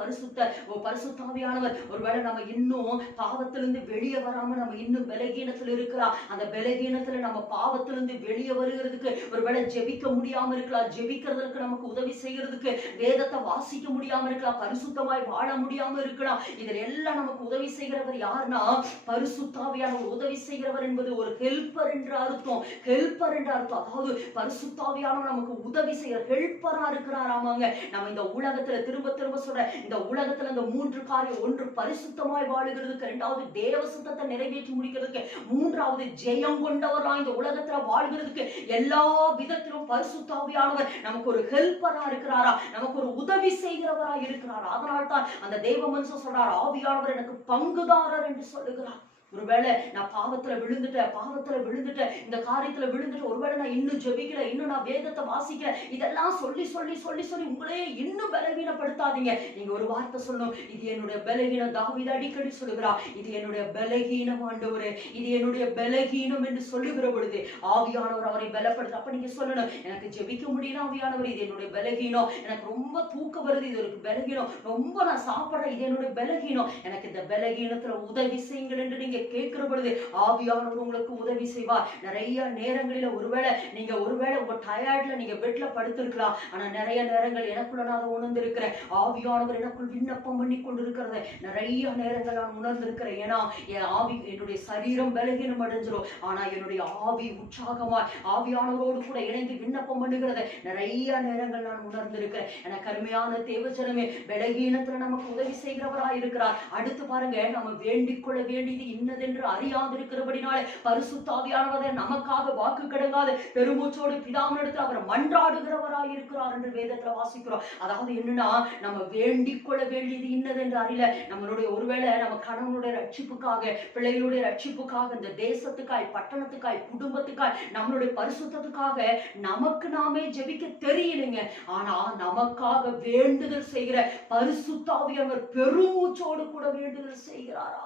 பரிசுத்த ஆவியானவர். ஒருவேளை நம்ம இன்னும் பாவத்திலிருந்து வெளியே நம்ம இன்னும் பலகீனத்தில் இருக்கிறோம். அந்த பலகீனத்துல நம்ம பாவத்திலிருந்து வெளியே வருகிறதுக்கு ஒருவேளை ஜெபிக்க முடியாம இருக்கலாம். ஜெபிக்கிறதுக்கு நமக்கு உதவி செய்யறதுக்கு வேதத்தை வாசிக்க முடியாம இருக்கலாம். பரிசுத்தமாய் வாழ முடியாம இருக்கலாம். இதில் எல்லாம் நமக்கு உதவி செய்கிறவர் யாருன்னா பரிசுத்த ஆவியானவர். உதவி செய்கிறவர் என்பது ஒரு ஹெல்பர் என்ற அர்த்தம். ஹெல்பர் என்ற அர்த்தம். அதாவது பரிசுத்த ஆவியானவர் நமக்கு உதவி செய்கிற ஹெல்பரா இருக்கிறாராமாங்க. நம்ம இந்த உலகத்துல திரும்ப திரும்ப சொல்ற இந்த உலகத்துல இந்த 3 காரியம்: ஒன்று பரிசுத்தமாய் வாழுகிறதுக்கு, 2வது தேவ சித்தத்தை நிறைவேற்றி முடிக்கிறதுக்கு, 3வது ஜெயம் கொண்டவரா இந்த உலகத்துல வாழ்கிறதுக்கு, எல்லா விதத்திலும் பரிசுத்த ஆவியானவர் நமக்கு ஒரு ஹெல்பரா இருக்கிறாரா, நமக்கு ஒரு உதவி செய்கிறவரா இருக்கிறாரா. அதனால்தான் அந்த தேவ மனுஷன் சொல்றார், ஆவியானவர் எனக்கு பங்குதாரர் என்று சொல்லுகிறார். ஒருவேளை நான் பாவத்துல விழுந்துட்டேன், இந்த காரியத்துல விழுந்துட்டு, ஒருவேளை நான் இன்னும் ஜெபிக்கல, இன்னும் நான் வேதத்தை வாசிக்கல, இதெல்லாம் சொல்லி சொல்லி சொல்லி சொல்லி உங்களே இன்னும் பலவீனப்படுத்தாதீங்க. நீங்க ஒரு வார்த்தை சொல்லணும், இது என்னுடைய பலகீனம். தாவீது அடிக்கடி சொல்லுகிறார், இது என்னுடைய பலகீனம் ஆண்டவரே, இது என்னுடைய பலகீனம் என்று சொல்லுகிற பொழுது ஆவியானவர் அவரை பலப்படுத்த. அப்ப நீங்க சொல்லணும், எனக்கு ஜெபிக்க முடியல ஆவியானவர், இது என்னுடைய பலகீனம். எனக்கு ரொம்ப தூக்கம் வருது, இது ஒரு பலகீனம். ரொம்ப நான் சாப்பிடுறேன், இது என்னுடைய பலகீனம். எனக்கு இந்த பலகீனத்துல உதவி செய்யுங்கள் என்று நீங்க கேட்கிற பொழுது ஆவியானவர் உங்களுக்கு உதவி செய்வார். நிறைய நேரங்களில ஒருவேளை உங்க டயர்ட்ல நீங்க பெட்ல படுத்திருக்கலாம். ஆனா நிறைய நேரங்கள் எனக்குள்ள நான் உணர்ந்திருக்கிறேன், ஆவியானவர் எனக்குள் விண்ணப்பம் பண்ணி கொண்டிருக்கிறத நிறைய நேரங்கள் நான் உணர்ந்திருக்கிறேன். ஏன்னா என் ஆவி, என்னுடைய சரீரம் பலகீனம் அடைஞ்சிரும், ஆனா என்னுடைய ஆவி உற்சாகமா ஆவியானவரோடு கூட இணைந்து விண்ணப்பம் பண்ணுகிறத நிறைய நேரங்கள் நான் உணர்ந்திருக்கிறேன். எனக்கு அருமையான தேவஜனமே, பலகீனத்துல நமக்கு உதவி செய்கிறவராய் இருக்கிறார். அடுத்து பாருங்க, நம்ம வேண்டிக் கொள்ள வேண்டியது இன்னதென்று அறியாதிருக்கிறபடினாலே பரிசுத்த ஆவியானவர் நமக்காக வாக்கு கிடங்காத பெருமூச்சோடு பிதாவினிடத்தில் அவர் மன்றாடுகிறவராய் இருக்கிறார் என்று வேதத்துல வாசிக்கிறோம். அதாவது என்னன்னா, நம்ம வேண்டிக் கொள்ள வேண்டியது இன்னதென்று அறியல. நம்மளுடைய ஒருவேளை நம்ம கணவனுடைய ரட்சிப்புக்காக, பிள்ளைகளுடைய ரட்சிப்புக்காக, இந்த தேசத்துக்காய், பட்டணத்துக்காய், குடும்பத்துக்காய், நம்மளுடைய பரிசுத்தத்துக்காக நமக்கு நாமே ஜெபிக்க தெரியலைங்க. ஆனா நமக்காக வேண்டுதல் செய்கிற பரிசுத்த ஆவியானவர் பெருமூச்சோடு கூட வேண்டுதல் செய்கிறாரா?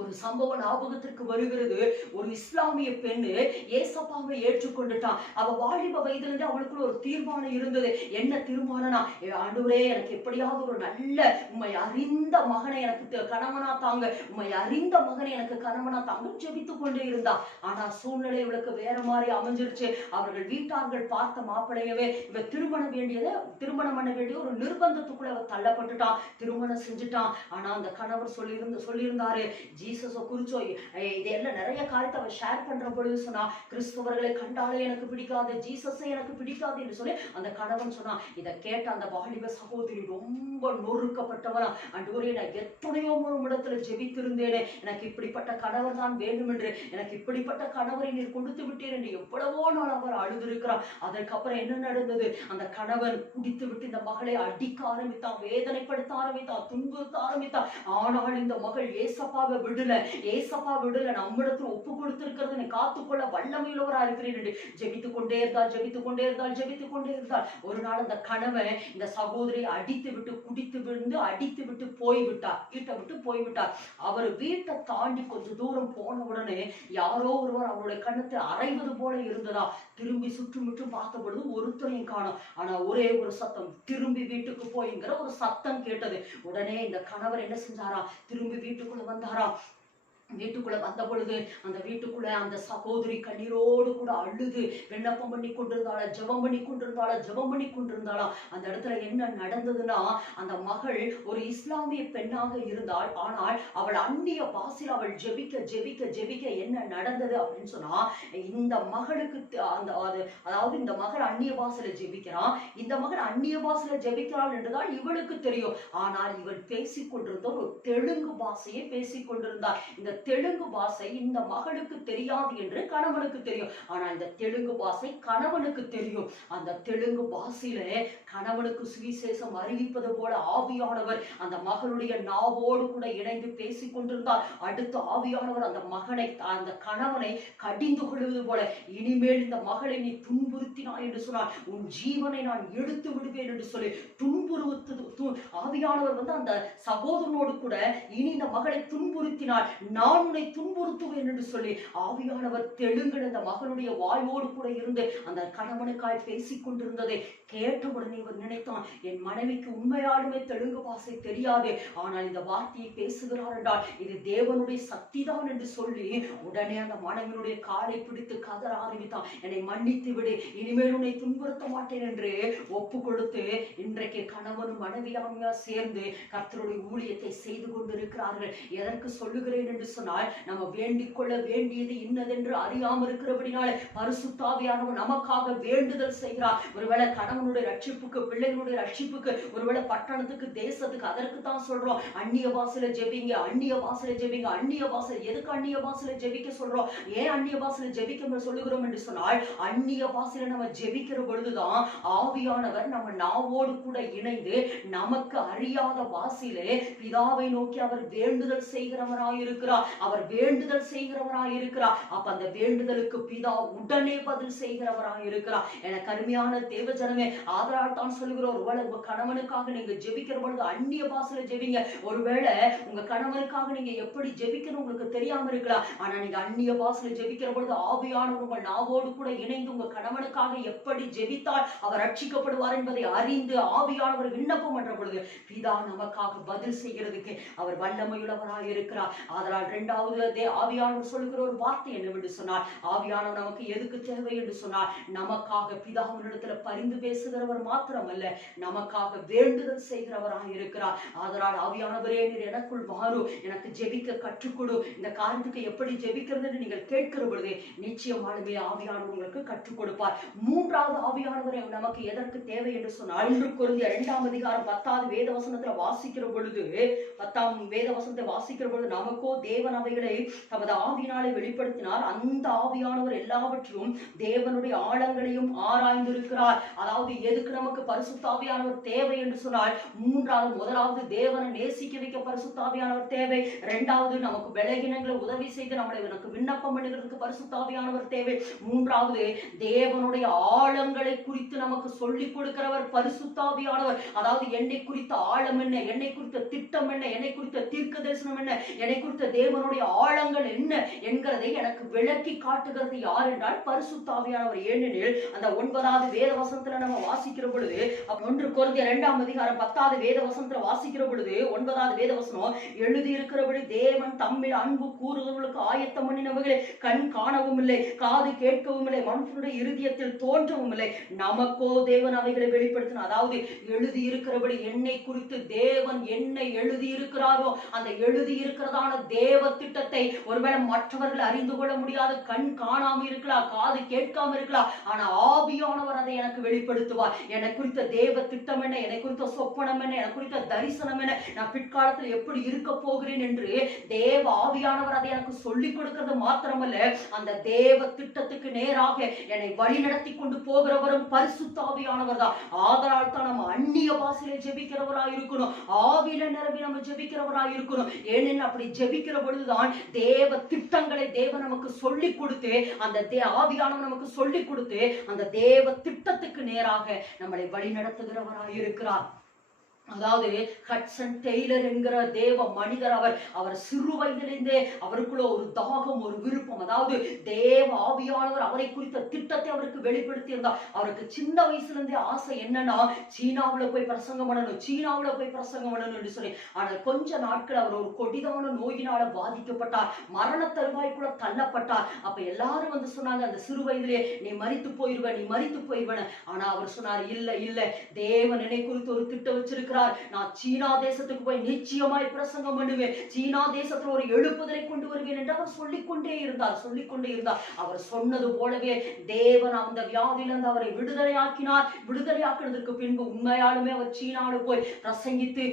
ஒரு சம்பவம் ஞாபகத்திற்கு வருகிறது. ஒரு இஸ்லாமிய பெண்ணு ஏசப்பாவை ஏற்றுக்கொண்டுட்டான். அவ வாலிப வயதிலிருந்து அவளுக்குள்ள ஒரு தீர்மானம் இருந்தது. என்ன தீர்மானம்னா, ஆண்டவரே எனக்கு எப்படியாவது ஒரு நல்ல உம்மை அறிந்த மகனை எனக்கு கணவனா தாங்க, உம்மை அறிந்த மகனை எனக்கு கணவனா தாங்க ஜெபித்துக் கொண்டே இருந்தா. ஆனா சூழ்நிலை இவளுக்கு வேற மாதிரி அமைஞ்சிருச்சு. அவர்கள் வீட்டார்கள் பார்த்த மாப்பிள்ளையவே இவ திருமணம் பண்ண வேண்டிய ஒரு நிர்பந்தத்துக்குள்ள அவ தள்ளப்பட்டுட்டான். திருமணம் செஞ்சுட்டான். ஆனா அந்த கணவர் சொல்லியிருந்தாரு, ஜீசஸை குறிச்சோ இதெல்லாம் நிறைய காரியத்தை அவர் ஷேர் பண்ற பொழுது சொன்னா, கிறிஸ்தவர்களை கண்டாலே எனக்கு பிடிக்காது, ஜீசஸை எனக்கு பிடிக்காது என்று சொல்லி அந்த கணவன் சொன்னா. இதை கேட்ட அந்த வாலிப சகோதரி ரொம்ப நொறுக்கப்பட்டவனா, ஆண்டவரே நான் எத்தனையோ இடத்துல ஜெபித்திருந்தேனே, எனக்கு இப்படிப்பட்ட கணவர் தான் வேண்டும் என்று, எனக்கு இப்படிப்பட்ட கணவரை நீர் கொடுத்து விட்டீர் என்று எவ்வளவோ நாள் அவர் அழுதிருக்கிறார். அதற்கப்புறம் என்ன நடந்தது? அந்த கணவன் குடித்து விட்டு இந்த மகளை அடிக்க ஆரம்பித்தான், வேதனைப்படுத்த ஆரம்பித்தான், துன்புறுத்த ஆரம்பித்தான். ஆனால் இந்த மகள் ஏசப்பாவை விடல, நம்மிடத்தில் ஒப்பு கொடுத்திருக்கிறது காத்துக்கொள்ள வல்லமையுள்ளவரா இருக்கிறேன் என்று ஜெபித்துக் கொண்டே இருந்தாள். ஒரு நாள் அந்த கணவன் இந்த சகோதரியை அடித்து விட்டு, குடித்து விழுந்து அடித்து விட்டு போய்விட்டார், வீட்டை விட்டு போய்விட்டார். அவர் வீட்டை தாண்டி கொஞ்சம் தூரம் போன உடனே யாரோ ஒருவர் அவருடைய கண்ணத்தை அரைவது போல இருந்ததா. திரும்பி சுற்றுமுற்றும் பார்த்த பொழுது ஒருத்தரையும் காணோம். ஆனா ஒரே ஒரு சத்தம், திரும்பி வீட்டுக்கு போய்ங்கிற ஒரு சத்தம் கேட்டது. உடனே இந்த கணவர் என்ன செஞ்சாரா, திரும்பி வீட்டுக்குள்ள வந்தாரா. வீட்டுக்குள்ள வந்த பொழுது அந்த வீட்டுக்குள்ள அந்த சகோதரி கண்ணீரோடு கூட அழுது விண்ணப்பம் பண்ணி கொண்டிருந்தாளா, ஜெபம் பண்ணி கொண்டிருந்தாளா, ஜெபம் பண்ணி கொண்டிருந்தாளா. அந்த இடத்துல என்ன நடந்ததுன்னா, அந்த மகள் ஒரு இஸ்லாமிய பெண்ணாக இருந்தாள். ஆனால் அவள் அந்நிய பாஷையில் அவள் ஜெபிக்க ஜெபிக்க ஜெபிக்க என்ன நடந்தது அப்படின்னு சொன்னா, இந்த மகளுக்கு அதாவது இந்த மகள் அந்நிய பாஷையில ஜெபிக்கிறான், இந்த மகள் அந்நிய பாஷையில ஜெபிக்கிறாள் என்றுதான் இவளுக்கு தெரியும். ஆனால் இவள் பேசிக் கொண்டிருந்த ஒரு தெலுங்கு பாஷையை பேசிக் கொண்டிருந்தாள். இந்த தெலுங்கு பாஷை இந்த மகளுக்கு தெரியாது என்று கணவனுக்கு தெரியும். ஆனா இந்த தெலுங்கு பாஷை கணவனுக்கு தெரியும். அந்த தெலுங்கு பாஷையில கணவனுக்கு சுவிசேஷம் அறிவிப்பது போல ஆவியானவர் அந்த மகளுடைய நாவோடு கூட இணைந்து பேசிக் கொண்டிருந்தார். அடுத்து ஆவியானவர் அந்த கணவனை கடிந்து கொள்வது போல, இனிமேல் இந்த மகளை நீ துன்புறுத்தினாய் என்று சொன்னார், உன் ஜீவனை நான் எடுத்து விடுவேன் என்று சொல்லி துன்புறுத்து ஆவியானவர் அந்த சகோதரனோடு கூட, இனி இந்த மகளை துன்புறுத்தினார், நான் உன்னை துன்புறுத்துவேன் என்று சொல்லி ஆவியானவர் தெலுங்கில் அந்த மகளுடைய வாயோடு கூட இருந்து அந்த கணவனுக்காய் பேசிக் கொண்டிருந்ததை கேட்டவுடனே இவர் நினைத்தான், என் மனைவிக்கு உண்மையாலுமே தெலுங்கு பாஷை தெரியாது, ஆனால் இந்த வார்த்தையை பேசுகிறார் என்றால் இது தேவனுடைய சக்தி தான் என்று சொல்லி உடனே அந்த மனைவியுடைய காலை பிடித்து கதற ஆரம்பித்தான். என்னை மன்னித்து விடு, இனிமேல் உன்னை துன்புறுத்த மாட்டேன் என்று ஒப்பு கொடுத்து இன்றைக்கு கணவனும் மனைவியாக சேர்ந்து கர்த்தருடைய ஊழியத்தை செய்து கொண்டிருக்கிறார்கள். எதற்கு சொல்லுகிறேன் என்று சொன்னால், நம்ம வேண்டிக் கொள்ள வேண்டியது இன்னதென்று அறியாமல் இருக்கிறபடினால பரிசுத்த ஆவியானவர் நமக்காக வேண்டுதல் செய்கிறார். ஒருவேளை கணவனுடைய ரட்சிப்புக்கு, பிள்ளைகளுடைய ரட்சிப்புக்கு, ஒருவேளை பட்டணத்துக்கு, தேசத்துக்கு, அதற்கு தான் சொல்றோம் அந்நிய பாஷையில ஜெபிங்க, அந்நிய பாஷையில ஜெபிங்க. அந்நிய பாஷை எதுக்கு அந்நிய பாஷையில ஜெபிக்க சொல்றோம்? ஏன் அந்நிய பாஷையில ஜெபிக்க சொல்லுகிறோம் என்று சொன்னால், அந்நிய பாஷையில நம்ம ஜெபிக்கிற பொழுதுதான் ஆவியானவர் நம்ம நாவோடு கூட இணைந்து நமக்கு அறியாத பாஷையிலே பிதாவை நோக்கி அவர் வேண்டுதல் செய்கிறவராயிருக்கிறார். அவர் வேண்டுதல் செய்கிறவராயிருக்கிறார். அப்ப அந்த வேண்டுதலுக்கு பிதா உடனே பதில் செய்கிறவராயிருக்கிறார். எனக்கு அருமையான தேவ ஜனமே, ஆதலால் தான் சொல்லுகிறோம், ஒருவேளை உங்க கணவனுக்காக நீங்க ஜெபிக்கிற பொழுது அந்நிய பாஷையில ஜெபிங்க. ஒருவேளை உங்க கணவனுக்காக நீங்க எப்படி ஜெபிக்கணும் உங்களுக்கு தெரியாம இருக்கலாம். ஆனா நீங்க அந்நிய பாஷையில ஜெபிக்கிற பொழுது ஆவியானவர் உங்கள் நாவோடு கூட இணைந்து உங்க கணவனுக்காக எப்படி ஜெபித்தால் அவர் ரட்சிக்கப்படுவார் என்பதை அறிந்து ஆவியானவர் விண்ணப்பம் பண்ற பொழுது பிதா நமக்காக பதில் செய்கிறதுக்கு அவர் வல்லமையுள்ளவராய் இருக்கிறார். அதனால் இரண்டாவது ஆவியானவர் சொல்லுகிற ஒரு வார்த்தை என்னவென்று சொன்னார், ஆவியானவர் நமக்கு எதுக்கு தேவை என்று சொன்னார், நமக்காக பிதாவினிடத்துல பரிந்து பேசுகிறவர் மாத்திரமல்ல, நமக்காக வேண்டுதல் செய்கிறவராய் இருக்கிறார். அதனால் ஆவியானவரே நீர் எனக்குள் மாறும், எனக்கு ஜெபிக்க கற்றுக்கொடு, இந்த காரியத்துக்கு எப்படி ஜெபிக்கிறது என்று நீங்கள் கேட்கிற பொழுது நிச்சயமாலுமே ஆவியானவர் உங்களுக்கு கற்றுக் கொடுப்பார். மூன்றாவது ஆவியானவர் நமக்கு எதற்கு தேவை என்று சொன்னால், 1 கொரிந்தியர் 2 அதிகாரம் 10வது வேத வசனத்துல வாசிக்கிற பொழுது, 10ஆம் வேத வசனத்தை வாசிக்கிற பொழுது, நமக்கோ தேவன் அவைகளை தமது ஆவியினாலே வெளிப்படுத்தினார், அந்த ஆவியானவர் எல்லாவற்றையும் தேவனுடைய ஆழங்களையும் ஆராய்ந்திருக்கிறார். அதாவது எதுக்கு நமக்கு பரிசுத்த ஆவியானவர் தேவை என்று சொன்னால், முதலாவது தேவனை நேசிக்க வைக்க பரிசுத்த ஆவியானவர் தேவை. இரண்டாவது நமக்கு பலகீனங்களை உதவி செய்து நமக்கு விண்ணப்பம் பண்ணுகிறதுக்கு பரிசுத்த ஆவியானவர் தேவை. மூன்றாவது தேவனுடைய ஆழங்களை குறித்து நமக்கு சொல்லிக் கொடுக்கிறவர் பரிசுத்த ஆவியானவர். அதாவது என்னை குறித்த ஆழம் என்ன, என்னை குறித்த திட்டம் என்ன, என்னை குறித்த தீர்க்க தரிசனம் என்ன, என்னை குறித்த தேவனுடைய ஆழங்கள் என்ன என்கிறதை எனக்கு விளக்கி காட்டுகிறது யார் என்றால் பரிசுத்த ஆவியானவர். ஏனெனில் அந்த 9வது வேத வசனத்துல நம்ம வாசிக்கிற பொழுது, 1 கொரிந்தியர் 2 அதிகாரம் 10வது வேத வசனத்துல வாசிக்கிற பொழுது 9வது வேத வசனம், எழுதி இருக்கிறபடி தேவன் தம்மில் அன்பு கூறுகிறவர்களுக்கு ஆயத்தம் பண்ணினவைகளை கண் காணவும் இல்லை, காது கேட்கவும் இல்லை, மனுஷனுடைய இருதயத்தில் தோன்றவும் இல்லை, நமக்கோ தேவன் அவைகளை வெளிப்படுத்தினார். அதாவது எழுதி இருக்கிறபடி என்னை குறித்து தேவன் என்ன எழுதி இருக்கிறாரோ அந்த எழுதி இருக்கிறதான தேவ திட்டத்தை ஒருவேளை மற்றவர்கள் அறிந்து கொள்ள முடியாது, கண் காணாம இருக்கலாம், காது கேட்காம இருக்கலாம், ஆனா ஆவியானவர் அதை எனக்கு வெளிப்படுத்துவார். என்னை குறித்த தேவ திட்டம் என்ன, என்னை குறித்த சொப்பனம் என்ன, எனக்கு குறித்த தரிசனம் என்ன, நான் பிற்காலத்தில் எப்படி இருக்க போகிறேன் என்று தேவ ஆவியானவர் அதை எனக்கு சொல்லிக் கொடுக்கிறது மாத்திரமல்ல, அந்த தேவ திட்டத்துக்கு நேராக என்னை வழி நடத்தி கொண்டு போகிறவரும் பரிசுத்த ஆவியானவர் தான். ஆதலால் தான் நம்ம அந்நிய பாஷையில ஜெபிக்கிறவராய் இருக்கணும், ஆவியில நிரம்பி நம்ம ஜெபிக்கிறவராய் இருக்கணும். ஏனெனில் அப்படி ஜெபிக்கிற பொழுதுதான் தேவ திட்டங்களை தேவன் நமக்கு சொல்லிக் கொடுத்து, அந்த ஆவியானவர் நமக்கு சொல்லிக் கொடுத்து அந்த தேவ திட்டத்துக்கு நேராக நம்மளை வழி நடத்துகிறவராய் இருக்கிறார். அதாவது ஹட்சன் டெய்லர் என்கிற தேவ மனிதர் அவர் சிறு வயதிலிருந்தே அவருக்குள்ள ஒரு தாகம், ஒரு விருப்பம், அதாவது தேவ ஆவியானவர் அவரை குறித்த திட்டத்தை அவருக்கு வெளிப்படுத்தி இருந்தார். அவருக்கு சின்ன வயசுல இருந்தே ஆசை என்னன்னா, சீனாவுல போய் பிரசங்கம் பண்ணணும், சீனாவுல போய் பிரசங்கம் பண்ணணும் என்று சொல்லி. ஆனால் கொஞ்ச நாட்கள் அவர் ஒரு கொடிதான நோயினால பாதிக்கப்பட்டார், மரண தருவாய்க்குள்ள தள்ளப்பட்டார். அப்ப எல்லாரும் வந்து சொன்னாங்க, அந்த சிறு வயதிலே நீ மரித்து போயிருவ, நீ மரித்து போயிருவன. ஆனா அவர் சொன்னார், இல்ல இல்ல, தேவன் என்னை குறித்து ஒரு திட்டம் வச்சிருக்கிறார். நான் சீனா தேசத்துக்கு போய் நிச்சயமாய் பிரசங்கம் பண்ணுவேன், சீனா தேசத்துல ஒரு எழுப்புதலை கொண்டு வருவேன் என்று அவர் சொல்லிக்கொண்டே இருந்தார். அவர் சொன்னது போலவே தேவன் அந்த வியாதியிலிருந்து அவரை விடுதலையாக்கினார். விடுதலையாக்கினதற்கு பின்பு உண்மையாலுமே அவர் சீனாவில் போய் பிரசங்கித்து,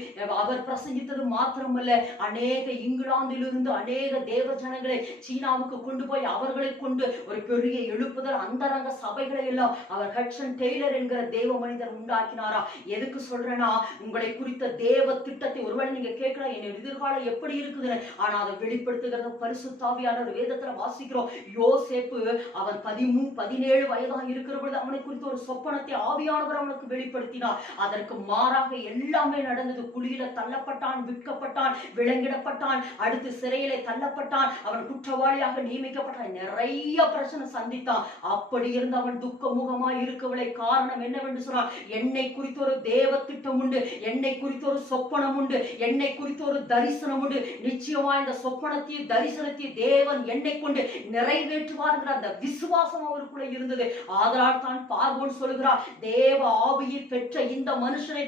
அவர் பிரசங்கித்தது மாத்திரமல்ல, அநேக இங்கிலாந்திலிருந்து அநேக தேவ ஜனங்களை சீனாவுக்கு கொண்டு போய் அவர்களை கொண்டு ஒரு பெரிய எழுப்புதல் அந்தரங்க சபைகளை எல்லாம் அவர் ஹட்சன் டெய்லர் என்கிற தேவ மனிதர் உண்டாக்கினாரா. எதுக்கு சொல்றேன்னா, உங்களை குறித்த தேவ திட்டத்தை ஒருவேளை நீங்க கேட்கலாம், என் எதிர்காலம் எப்படி இருக்குதுன்னு. ஆனா அதை வெளிப்படுத்துகிறத பரிசுத்த ஆவியானவர் வேதத்துல வாசிக்கிறோம். யோசேப்பு அவன் 17 வயதாக இருக்கிற பொழுது அவனை குறித்த ஒரு சொப்பனத்தை ஆவியானவர் அவனுக்கு வெளிப்படுத்தினார். அதற்கு மாறாக எல்லாமே நடந்தது. குழியில தள்ளப்பட்டான், விற்கப்பட்டான், விலங்கிடப்பட்டான், அடுத்து சிறையில தள்ளப்பட்டான், அவன் குற்றவாளியாக நியமிக்கப்பட்டான், நிறைய பிரச்சனை சந்தித்தான். அப்படி இருந்து அவன் துக்க முகமாய் இருக்கவில்லை. காரணம் என்னவென்று சொன்னால், என்னை குறித்த ஒரு தேவ திட்டம் உண்டு, என்னை குறித்த ஒரு சொப்பனம் உண்டு, என்னை குறித்த ஒரு தரிசனம் உண்டு. நிச்சயமா இந்த சொப்பனத்தையும் தரிசனத்தையும் தேவன் என்னை கொண்டு நிறைவேற்றுவார் அந்த விசுவாசம் அவருக்குள்ள இருந்தது. ஆதலால் தான் பார்வோன் சொல்கிறார், தேவ ஆவியை பெற்ற இந்த மனுஷனை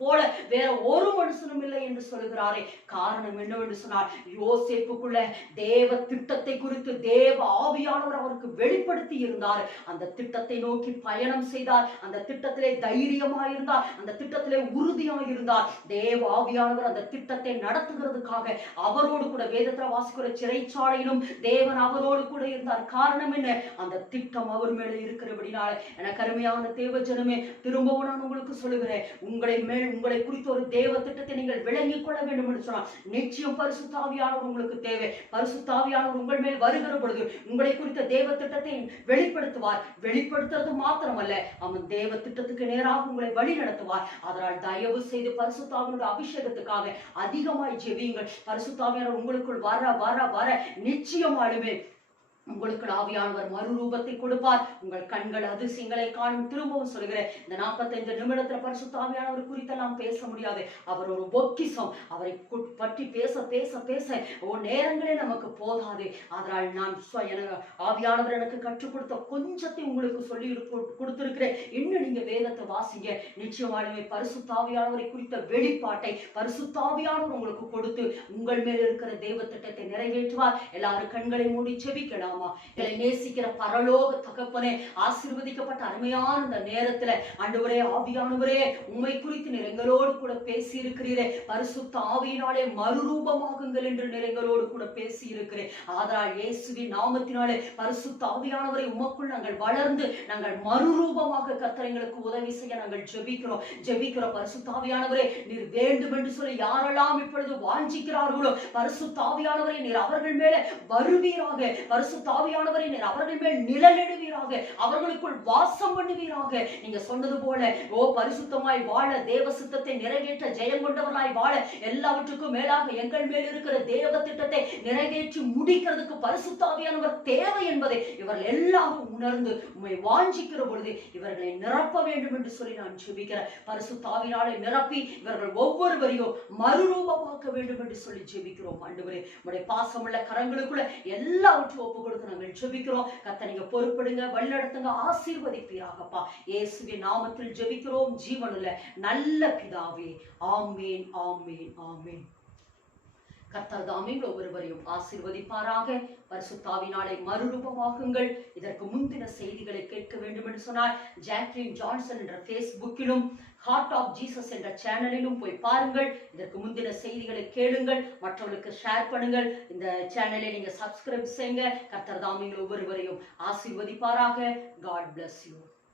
போல வேற ஒரு மனுஷனும் இல்லை என்று சொல்கிறாரே. காரணம் என்னவென்று சொன்னால், யோசேப்புக்குள்ள தேவ திட்டத்தை குறித்து தேவ ஆவியானவர் அவருக்கு வெளிப்படுத்தி இருந்தார். அந்த திட்டத்தை நோக்கி பயணம் செய்தார், அந்த திட்டத்திலே தைரியமாக இருந்தார், அந்த திட்டத்திலே உறுதியாக இருந்தார். தேவ ஆவியானவர் அந்த திட்டத்தை நடத்துகிறதுக்காக அவரோடு கூட வேதத்துல வாசிக்கிற சிறைச்சாலையிலும் தேவன் அவரோடு கூட இருந்தார். காரணம் என்ன? அந்த திட்டம் அவர் மேல இருக்கிறபடினால. எனக்கு அருமையான தேவ ஜனமே, திரும்பவும் நான் உங்களுக்கு சொல்லுகிறேன், உங்களை குறித்த ஒரு தேவ திட்டத்தை நீங்கள் விளங்கிக் கொள்ள வேண்டும் என்று சொன்னால் நிச்சயம் பரிசுத்த ஆவியானவர் உங்களுக்கு தேவை. பரிசுத்த ஆவியானவர் உங்கள் மேல் வருகிற பொழுது உங்களை குறித்த தேவ திட்டத்தை வெளிப்படுத்துவார். வெளிப்படுத்துறது மாத்திரமல்ல, அவன் தேவ திட்டத்துக்கு நேராக உங்களை வழி நடத்துவார். அதனால் தயவு செய்து பரிசுத்த ஆவியானவருடைய அபிஷேகத்துக்காக அதிகமாய் ஜெபியுங்கள். பரிசுத்த ஆவியானவர் உங்களுக்குள் வர வர வர நிச்சயமாலுமே உங்களுக்கு ஆவியானவர் மறுரூபத்தை கொடுப்பார். உங்கள் கண்கள் அதிசயங்களை காணும். திரும்பவும் சொல்கிறேன், இந்த 45 நிமிடத்துல பரிசுத்த ஆவியானவர் குறித்தெல்லாம் பேச முடியாது. அவர் ஒரு பொக்கிஷம். அவரை பற்றி பேச பேச பேச நேரங்களே நமக்கு போதாது. அதனால் நான் ஆவியானவர் எனக்கு கற்றுக் கொடுத்த கொஞ்சத்தை உங்களுக்கு சொல்லி கொடுத்திருக்கிறேன். இன்னும் நீங்க வேதத்தை வாசிங்க. நிச்சயமாலுமே பரிசுத்த ஆவியானவரை குறித்த வெளிப்பாட்டை பரிசுத்த ஆவியானவர் உங்களுக்கு கொடுத்து உங்கள் மேல் இருக்கிற தெய்வ திட்டத்தை நிறைவேற்றுவார். எல்லாரும் கண்களை மூடி செபிக்கலாம். நேசிக்கிற பரலோக தகப்பனே, ஆசீர்வதிக்கப்பட்ட அருமையான இந்த நேரத்துல ஆண்டவரே, ஆவியானவரே, உம்மை குறித்து நீர் எங்களோடு கூட பேசி இருக்கிறீரே. பரிசுத்த ஆவியினாலே மறுரூபமாகுங்கள் என்று நீர் எங்களோடு கூட பேசி இருக்கிறேன். ஆதலால் இயேசுவின் நாமத்தினாலே பரிசுத்த ஆவியானவரை உமக்குள் நாங்கள் வளர்ந்து நாங்கள் மறுரூபமாக கர்த்தர் எங்களுக்கு உதவி செய்ய நாங்கள் ஜெபிக்கிறோம். பரிசுத்த ஆவியானவரே, நீர் வேண்டும் என்று சொல்லி யாரெல்லாம் இப்பொழுது வாஞ்சிக்கிறார்களோ, பரிசுத்த ஆவியானவரே, நீர் அவர்கள் மேல வருவீராக. பரிசுத்த ஆவியானவரே, நீர் அவர்கள் மேல் நிழலிடுவீராக, அவர்களுக்குள் வாசம் பண்ணுவீராக. நீங்க சொன்னது போல பரிசுத்தமாய் வாழ, தேவ சித்தத்தை நிறைவேற்ற ஜெயம் கொண்டவர்களாய் வாழ, எல்லாவற்றுக்கும் மேலாக எங்கள் மேல் இருக்கிற தேவ திட்டத்தை நிறைவேற்றி முடிக்கிறதுக்கு பரிசுத்த ஆவியானவர் தேவை என்பதை இவர்கள் எல்லாரும் உணர்ந்து உம்மை வாஞ்சிக்கிற பொழுது இவர்களை நிரப்ப வேண்டும் என்று சொல்லி நான் ஜெபிக்கிறேன். பரிசுத்த ஆவியினாலே நிரப்பி இவர்கள் ஒவ்வொருவரையும் மறுரூபமாக்க வேண்டும் என்று சொல்லி ஜெபிக்கிறோம். ஆண்டவரே, உம்முடைய பாசமுள்ள கரங்களுக்குள்ள எல்லாவற்றையும் ஒப்பு கொடுத்து நாங்கள் ஜெபிக்கிறோம். கர்த்தர் நீங்க பொறுப்படுங்க, வழிநடத்துங்க, ஆசீர்வதிப்பீராகப்பா. இயேசுவின் நாமத்தில் ஜெபிக்கிறோம் ஜீவனுள்ள நல்ல பிதாவே. ஆமேன், ஆமேன், ஆமேன். கர்த்தர் தாமே ஒவ்வொருவரையும் ஆசீர்வதிப்பாராக. பரிசுத்த ஆவியினாலே மறுரூபமாகுங்கள். இதற்கு முந்தின செய்திகளை கேட்க வேண்டும் என்று சொன்னால் ஜாக்லின் ஜான்சன் என்ற ஃபேஸ்புக்கிலும் ஹார்ட் ஆஃப் ஜீசஸ் என்ற சேனலிலும் போய் பாருங்கள். இதற்கு முந்தின செய்திகளை கேளுங்கள், மற்றவர்களுக்கு ஷேர் பண்ணுங்கள். இந்த சேனலை நீங்க சப்ஸ்கிரைப் செய்யுங்க. கர்த்தர் தாமே ஒவ்வொருவரையும் ஆசீர்வதிப்பாராக. God bless you.